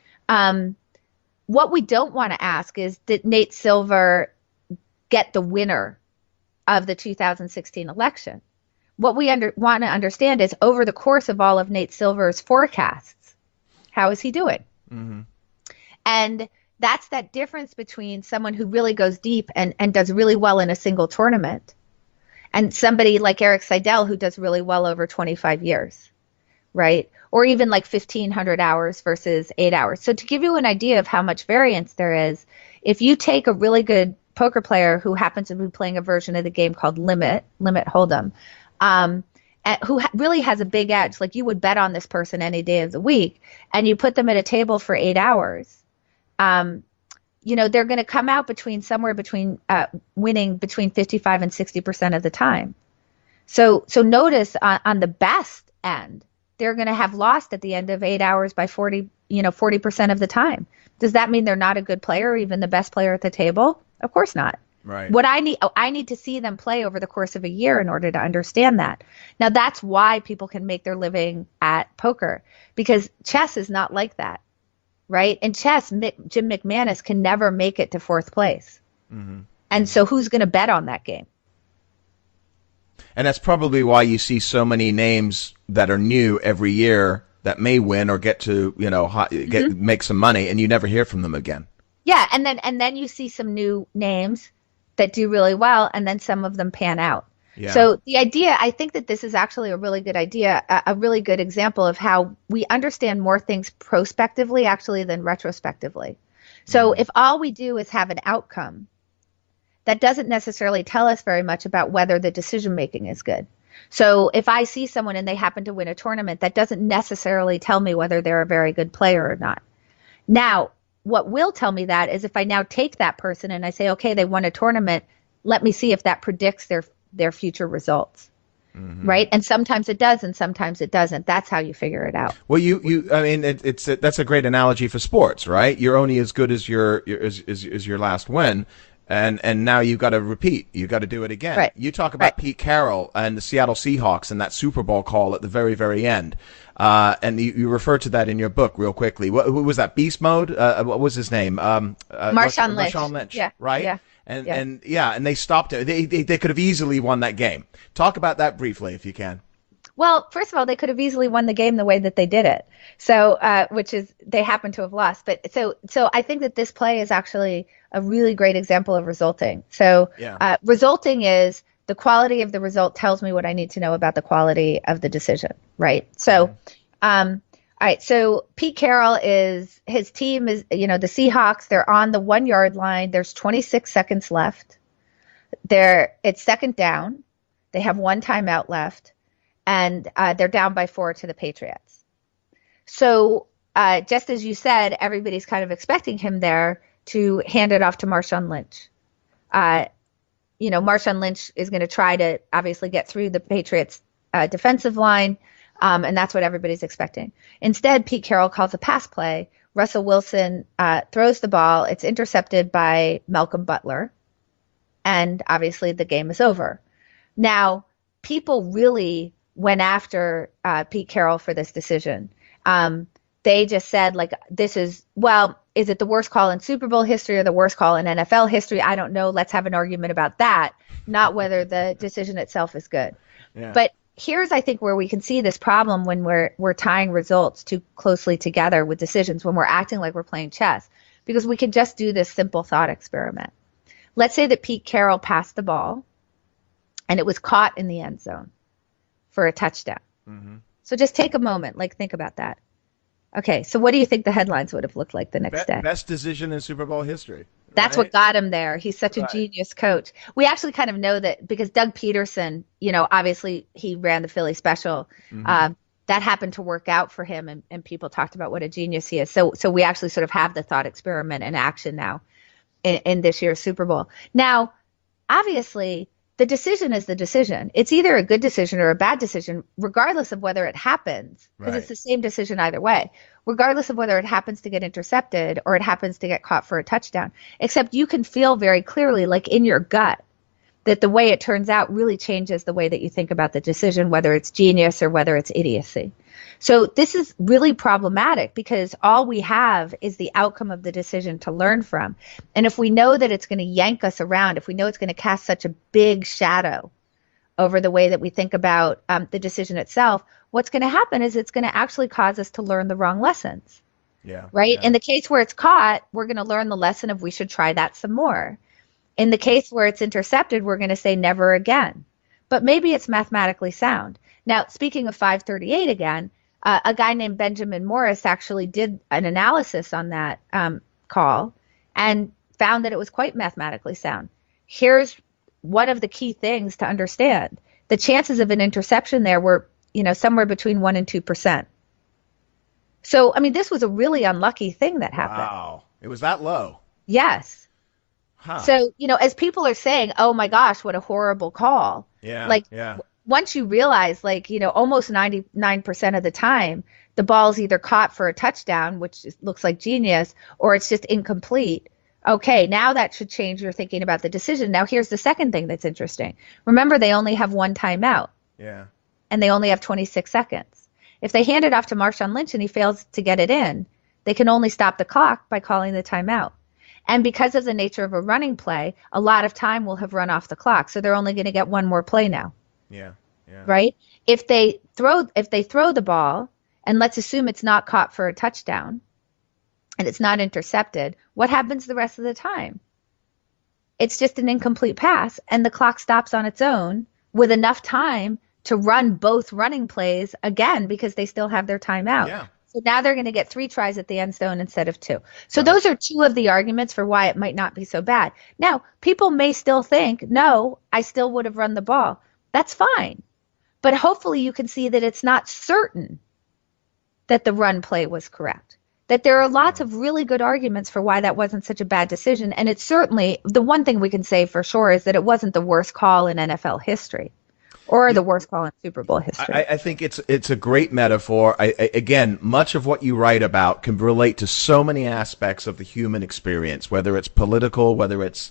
What we don't want to ask is, did Nate Silver get the winner of the 2016 election? What we want to understand is, over the course of all of Nate Silver's forecasts, how is he doing? Mm-hmm. And that's that difference between someone who really goes deep and does really well in a single tournament, and somebody like Eric Seidel, who does really well over 25 years, right? Or even like 1,500 hours versus 8 hours. So to give you an idea of how much variance there is, if you take a really good poker player who happens to be playing a version of the game called Limit Hold'em, who really has a big edge, like you would bet on this person any day of the week, and you put them at a table for 8 hours, they're going to come out somewhere between winning between 55 and 60% of the time. So notice on the best end, they're going to have lost at the end of 8 hours by 40% of the time. Does that mean they're not a good player, or even the best player at the table? Of course not. Right. What I need to see them play over the course of a year in order to understand that. Now that's why people can make their living at poker, because chess is not like that. Right? In chess, Jim McManus can never make it to fourth place. Mm-hmm. And so who's going to bet on that game? And that's probably why you see so many names that are new every year that may win or get to, make some money, and you never hear from them again. Yeah. And then you see some new names that do really well, and then some of them pan out. Yeah. So the idea, I think that this is actually a really good idea, a really good example of how we understand more things prospectively actually than retrospectively. So if all we do is have an outcome, that doesn't necessarily tell us very much about whether the decision making is good. So if I see someone and they happen to win a tournament, that doesn't necessarily tell me whether they're a very good player or not. Now, what will tell me that is if I now take that person and I say, okay, they won a tournament, let me see if that predicts their future results. Mm-hmm. Right. And sometimes it does, and sometimes it doesn't. That's how you figure it out. Well, that's a great analogy for sports, right? You're only as good as your last win. And now you've got to repeat. You've got to do it again. Right. You talk about Pete Carroll and the Seattle Seahawks and that Super Bowl call at the very, very end. And you refer to that in your book real quickly. What was that? Beast Mode? What was his name? Marshawn Lynch. Marshawn Lynch. Yeah. Right? Yeah. And they stopped it. They could have easily won that game. Talk about that briefly, if you can. Well, first of all, they could have easily won the game the way that they did it. So, which is they happen to have lost. But so I think that this play is actually a really great example of resulting. So, resulting is the quality of the result tells me what I need to know about the quality of the decision, right? So, all right. So Pete Carroll his team is, the Seahawks, they're on the 1 yard line. There's 26 seconds left. It's second down. They have one timeout left, and they're down by 4 to the Patriots. So just as you said, everybody's kind of expecting him there to hand it off to Marshawn Lynch. Marshawn Lynch is going to try to obviously get through the Patriots defensive line. And that's what everybody's expecting. Instead, Pete Carroll calls a pass play Russell Wilson throws the ball. It's intercepted by Malcolm Butler. And obviously the game is over. Now, people really went after Pete Carroll for this decision. They just said, like, is it the worst call in Super Bowl history or the worst call in NFL history? I don't know. Let's have an argument about that, not whether the decision itself is good. Yeah. But here's, I think, where we can see this problem when we're tying results too closely together with decisions, when we're acting like we're playing chess, because we can just do this simple thought experiment. Let's say that Pete Carroll passed the ball and it was caught in the end zone for a touchdown. Mm-hmm. So just take a moment, like, think about that. Okay, so what do you think the headlines would have looked like the next day? Best decision in Super Bowl history. That's what got him there. He's such a genius coach. We actually kind of know that because Doug Peterson, obviously he ran the Philly special. Mm-hmm. That happened to work out for him, and people talked about what a genius he is. So we actually sort of have the thought experiment in action now in this year's Super Bowl. Now, obviously, the decision is the decision. It's either a good decision or a bad decision, regardless of whether it happens, because it's the same decision either way, regardless of whether it happens to get intercepted or it happens to get caught for a touchdown. Except you can feel very clearly, like in your gut, that the way it turns out really changes the way that you think about the decision, whether it's genius or whether it's idiocy. So this is really problematic because all we have is the outcome of the decision to learn from. And if we know that it's going to yank us around, if we know it's going to cast such a big shadow over the way that we think about the decision itself, what's going to happen is it's going to actually cause us to learn the wrong lessons. Yeah. Right? Yeah. In the case where it's caught, we're going to learn the lesson of we should try that some more. In the case where it's intercepted, we're going to say never again. But maybe it's mathematically sound. Now, speaking of 538 again, a guy named Benjamin Morris actually did an analysis on that call and found that it was quite mathematically sound. Here's one of the key things to understand. The chances of an interception there were, somewhere between 1% and 2%. So, I mean, this was a really unlucky thing that happened. Wow. It was that low. Yes. Huh. So, as people are saying, oh my gosh, what a horrible call. Yeah. Like, yeah. Once you realize, like, almost 99% of the time, the ball's either caught for a touchdown, which looks like genius, or it's just incomplete. Okay, now that should change your thinking about the decision. Now, here's the second thing that's interesting. Remember, they only have one timeout. Yeah. And they only have 26 seconds. If they hand it off to Marshawn Lynch and he fails to get it in, they can only stop the clock by calling the timeout. And because of the nature of a running play, a lot of time will have run off the clock. So they're only going to get one more play now. Yeah. Yeah. Right? If they throw the ball, and let's assume it's not caught for a touchdown and it's not intercepted, what happens the rest of the time? It's just an incomplete pass, and the clock stops on its own with enough time to run both running plays again because they still have their timeout. Yeah. So now they're going to get 3 tries at the end zone instead of 2. So those are 2 of the arguments for why it might not be so bad. Now, people may still think, no, I still would have run the ball. That's fine. But hopefully you can see that it's not certain that the run play was correct, that there are lots of really good arguments for why that wasn't such a bad decision. And it's certainly, the one thing we can say for sure is that it wasn't the worst call in NFL history or the worst call in Super Bowl history. I think it's a great metaphor. Again, much of what you write about can relate to so many aspects of the human experience, whether it's political, whether it's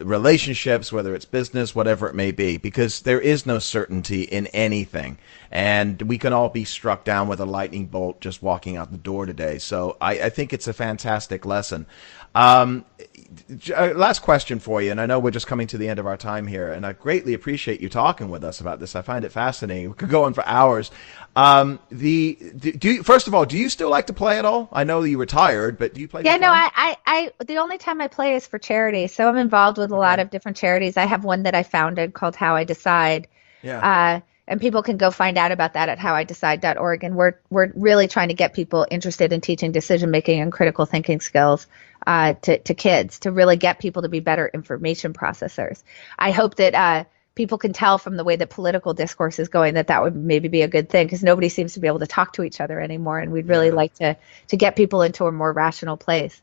relationships, whether it's business, whatever it may be, because there is no certainty in anything. And we can all be struck down with a lightning bolt just walking out the door today. So I think it's a fantastic lesson. Last question for you, and I know we're just coming to the end of our time here, and I greatly appreciate you talking with us about this. I find it fascinating. We could go on for hours. First of all, do you still like to play at all? I know you retired, but do you play? Yeah, no, I the only time I play is for charity. So I'm involved with a lot of different charities. I have one that I founded called How I Decide. Yeah. And people can go find out about that at howidecide.org. And we're really trying to get people interested in teaching decision making and critical thinking skills to kids, to really get people to be better information processors. I hope that people can tell from the way that political discourse is going that would maybe be a good thing, because nobody seems to be able to talk to each other anymore. And we'd really like to get people into a more rational place.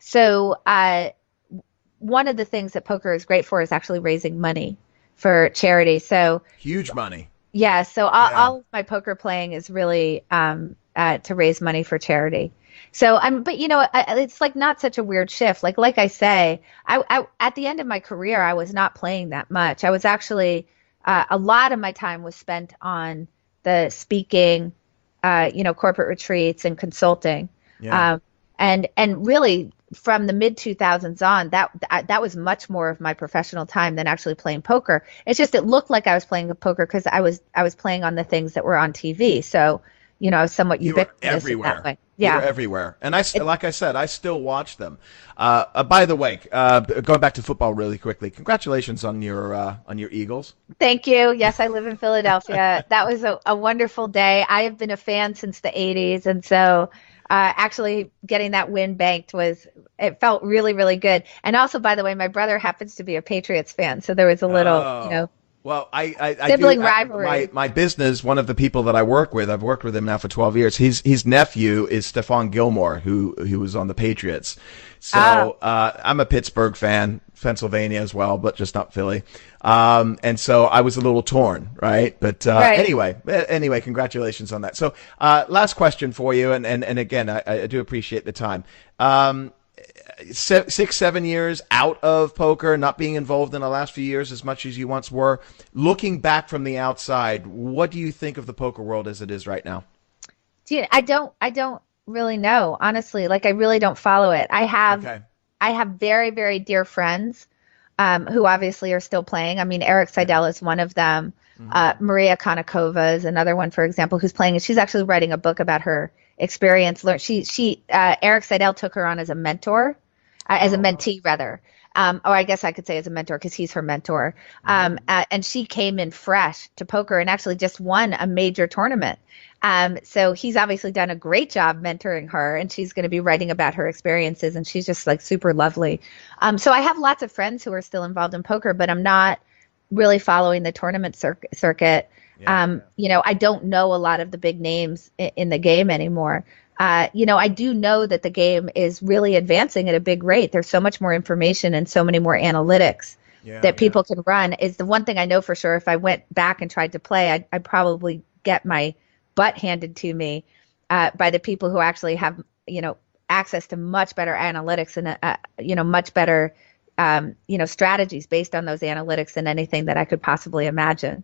So one of the things that poker is great for is actually raising money for charity. So huge money. Yeah. So all of my poker playing is really to raise money for charity. So but it's like not such a weird shift. Like I say, I at the end of my career, I was not playing that much. I was actually a lot of my time was spent on the speaking, corporate retreats and consulting. Yeah. Um, and really from the mid 2000s on, that was much more of my professional time than actually playing poker. It's just it looked like I was playing poker because I was playing on the things that were on TV. So, I was somewhat You were ubiquitous in that everywhere. way. You were Yeah. everywhere. And It, like I said, I still watch them. By the way, going back to football really quickly, congratulations on your Eagles. Thank you. Yes, I live in Philadelphia. That was a wonderful day. I have been a fan since the 80s. And so actually getting that win banked it felt really, really good. And also, by the way, my brother happens to be a Patriots fan. So there was a little, Oh. Well, sibling rivalry. my business, one of the people that I work with, I've worked with him now for 12 years. His nephew is Stephon Gilmore, who was on the Patriots. Oh, So I'm a Pittsburgh fan, Pennsylvania as well, but just not Philly. And so I was a little torn, right? But right. anyway, congratulations on that. So last question for you, and again, I do appreciate the time. 6, 7 years out of poker, not being involved in the last few years as much as you once were. Looking back from the outside, what do you think of the poker world as it is right now? I don't really know, honestly. Like I really don't follow it. Okay. I have very, very dear friends who obviously are still playing. I mean, Eric Yeah. Seidel is one of them. Hmm. Maria Konnikova is another one, for example, who's playing, and she's actually writing a book about her experience. Eric Seidel took her on as a mentor, as a Oh. mentee rather. Or I guess I could say as a mentor because he's her mentor. Hmm. And she came in fresh to poker and actually just won a major tournament. So he's obviously done a great job mentoring her, and she's going to be writing about her experiences, and she's just like super lovely. So I have lots of friends who are still involved in poker, but I'm not really following the tournament circuit. Yeah. I don't know a lot of the big names in the game anymore. I do know that the game is really advancing at a big rate. There's so much more information and so many more analytics Yeah. that people can run. Is the one thing I know for sure. If I went back and tried to play, I'd probably get my butt handed to me by the people who actually have, access to much better analytics and, much better, strategies based on those analytics than anything that I could possibly imagine.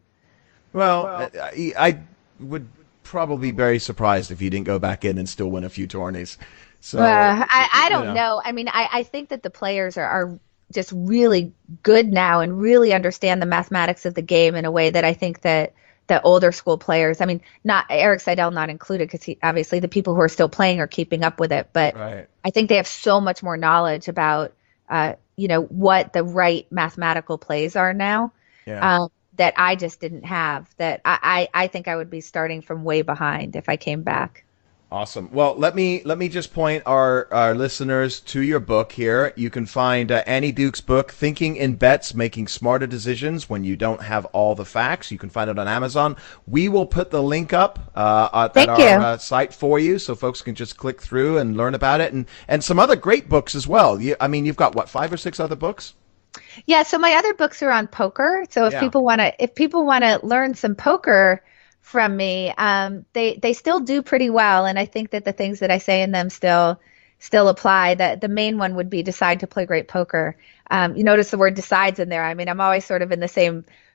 Well, I would probably be very surprised if you didn't go back in and still win a few tourneys. So, I don't know. I mean, I think that the players are just really good now and really understand the mathematics of the game in a way that I think that the older school players, I mean, not Eric Seidel not included, because he obviously the people who are still playing are keeping up with it, but right. I think they have so much more knowledge about, what the right mathematical plays are now, Yeah. um, that I just didn't have. That I think I would be starting from way behind if I came back. Awesome. Well, let me just point our listeners to your book here. You can find Annie Duke's book, Thinking in Bets: Making Smarter Decisions When You Don't Have All the Facts. You can find it on Amazon. We will put the link up at Thank our you. site for you, so folks can just click through and learn about it, and some other great books as well. I mean, you've got what, 5 or 6 other books? Yeah, so my other books are on poker. So Yeah. if people want to learn some poker from me, they still do pretty well, and I think that the things that I say in them still apply. That the main one would be decide to play great poker. You notice the word decides in there. I mean, I'm always sort of in the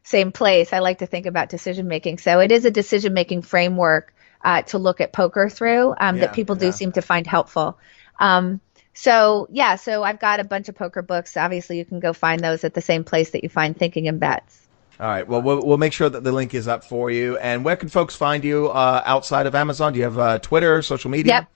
same place. I like to think about decision making. So it is a decision making framework to look at poker through that Yeah. people do Yeah. seem to find helpful. So yeah, so I've got a bunch of poker books. Obviously, you can go find those at the same place that you find Thinking in Bets. All right. Well, we'll make sure that the link is up for you. And where can folks find you outside of Amazon? Do you have Twitter, social media? Yep.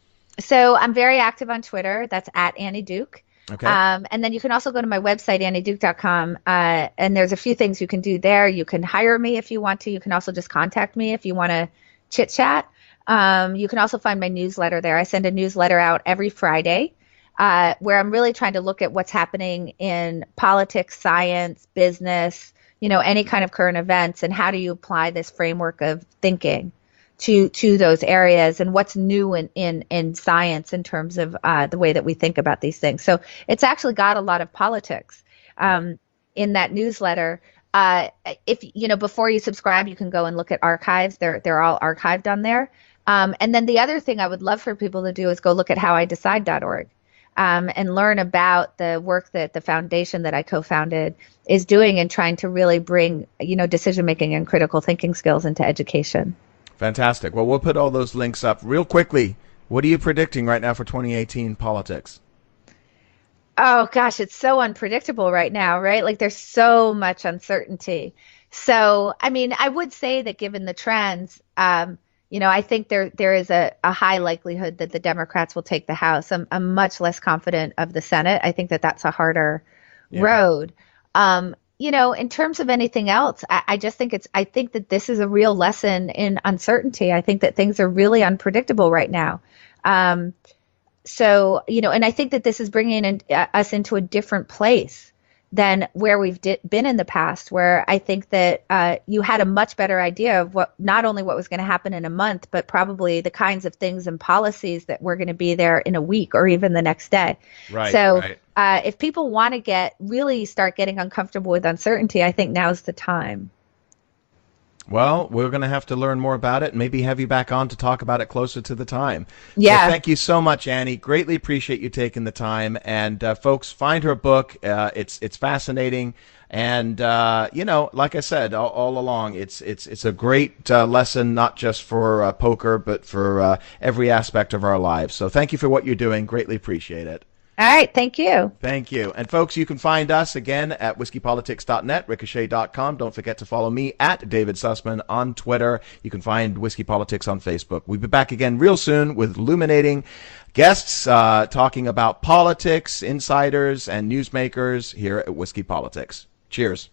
So I'm very active on Twitter. That's at Annie Duke. Okay. And then you can also go to my website, annieduke.com. And there's a few things you can do there. You can hire me if you want to. You can also just contact me if you want to chit chat. You can also find my newsletter there. I send a newsletter out every Friday where I'm really trying to look at what's happening in politics, science, business, any kind of current events, and how do you apply this framework of thinking to those areas, and what's new in science in terms of the way that we think about these things. So it's actually got a lot of politics in that newsletter. If before you subscribe, you can go and look at archives. They're all archived on there. And then the other thing I would love for people to do is go look at howidecide.org, and learn about the work that the foundation that I co-founded is doing and trying to really bring, decision making and critical thinking skills into education. Fantastic. Well, we'll put all those links up real quickly. What are you predicting right now for 2018 politics? Oh gosh, it's so unpredictable right now, right? Like there's so much uncertainty. So, I mean, I would say that given the trends, I think there is a high likelihood that the Democrats will take the House. I'm much less confident of the Senate. I think that that's a harder road. In terms of anything else, I just think I think that this is a real lesson in uncertainty. I think that things are really unpredictable right now. And I think that this is bringing us into a different place than where we've been in the past, where I think that you had a much better idea of not only what was going to happen in a month, but probably the kinds of things and policies that were going to be there in a week or even the next day. Right. So right. If people want to really start getting uncomfortable with uncertainty, I think now's the time. Well, we're going to have to learn more about it and maybe have you back on to talk about it closer to the time. Yeah. So thank you so much, Annie. Greatly appreciate you taking the time. And folks, find her book. It's fascinating. And, like I said all along, it's a great lesson, not just for poker, but for every aspect of our lives. So thank you for what you're doing. Greatly appreciate it. All right. Thank you. Thank you. And folks, you can find us again at whiskeypolitics.net, ricochet.com. Don't forget to follow me at David Sussman on Twitter. You can find Whiskey Politics on Facebook. We'll be back again real soon with illuminating guests talking about politics, insiders, and newsmakers here at Whiskey Politics. Cheers.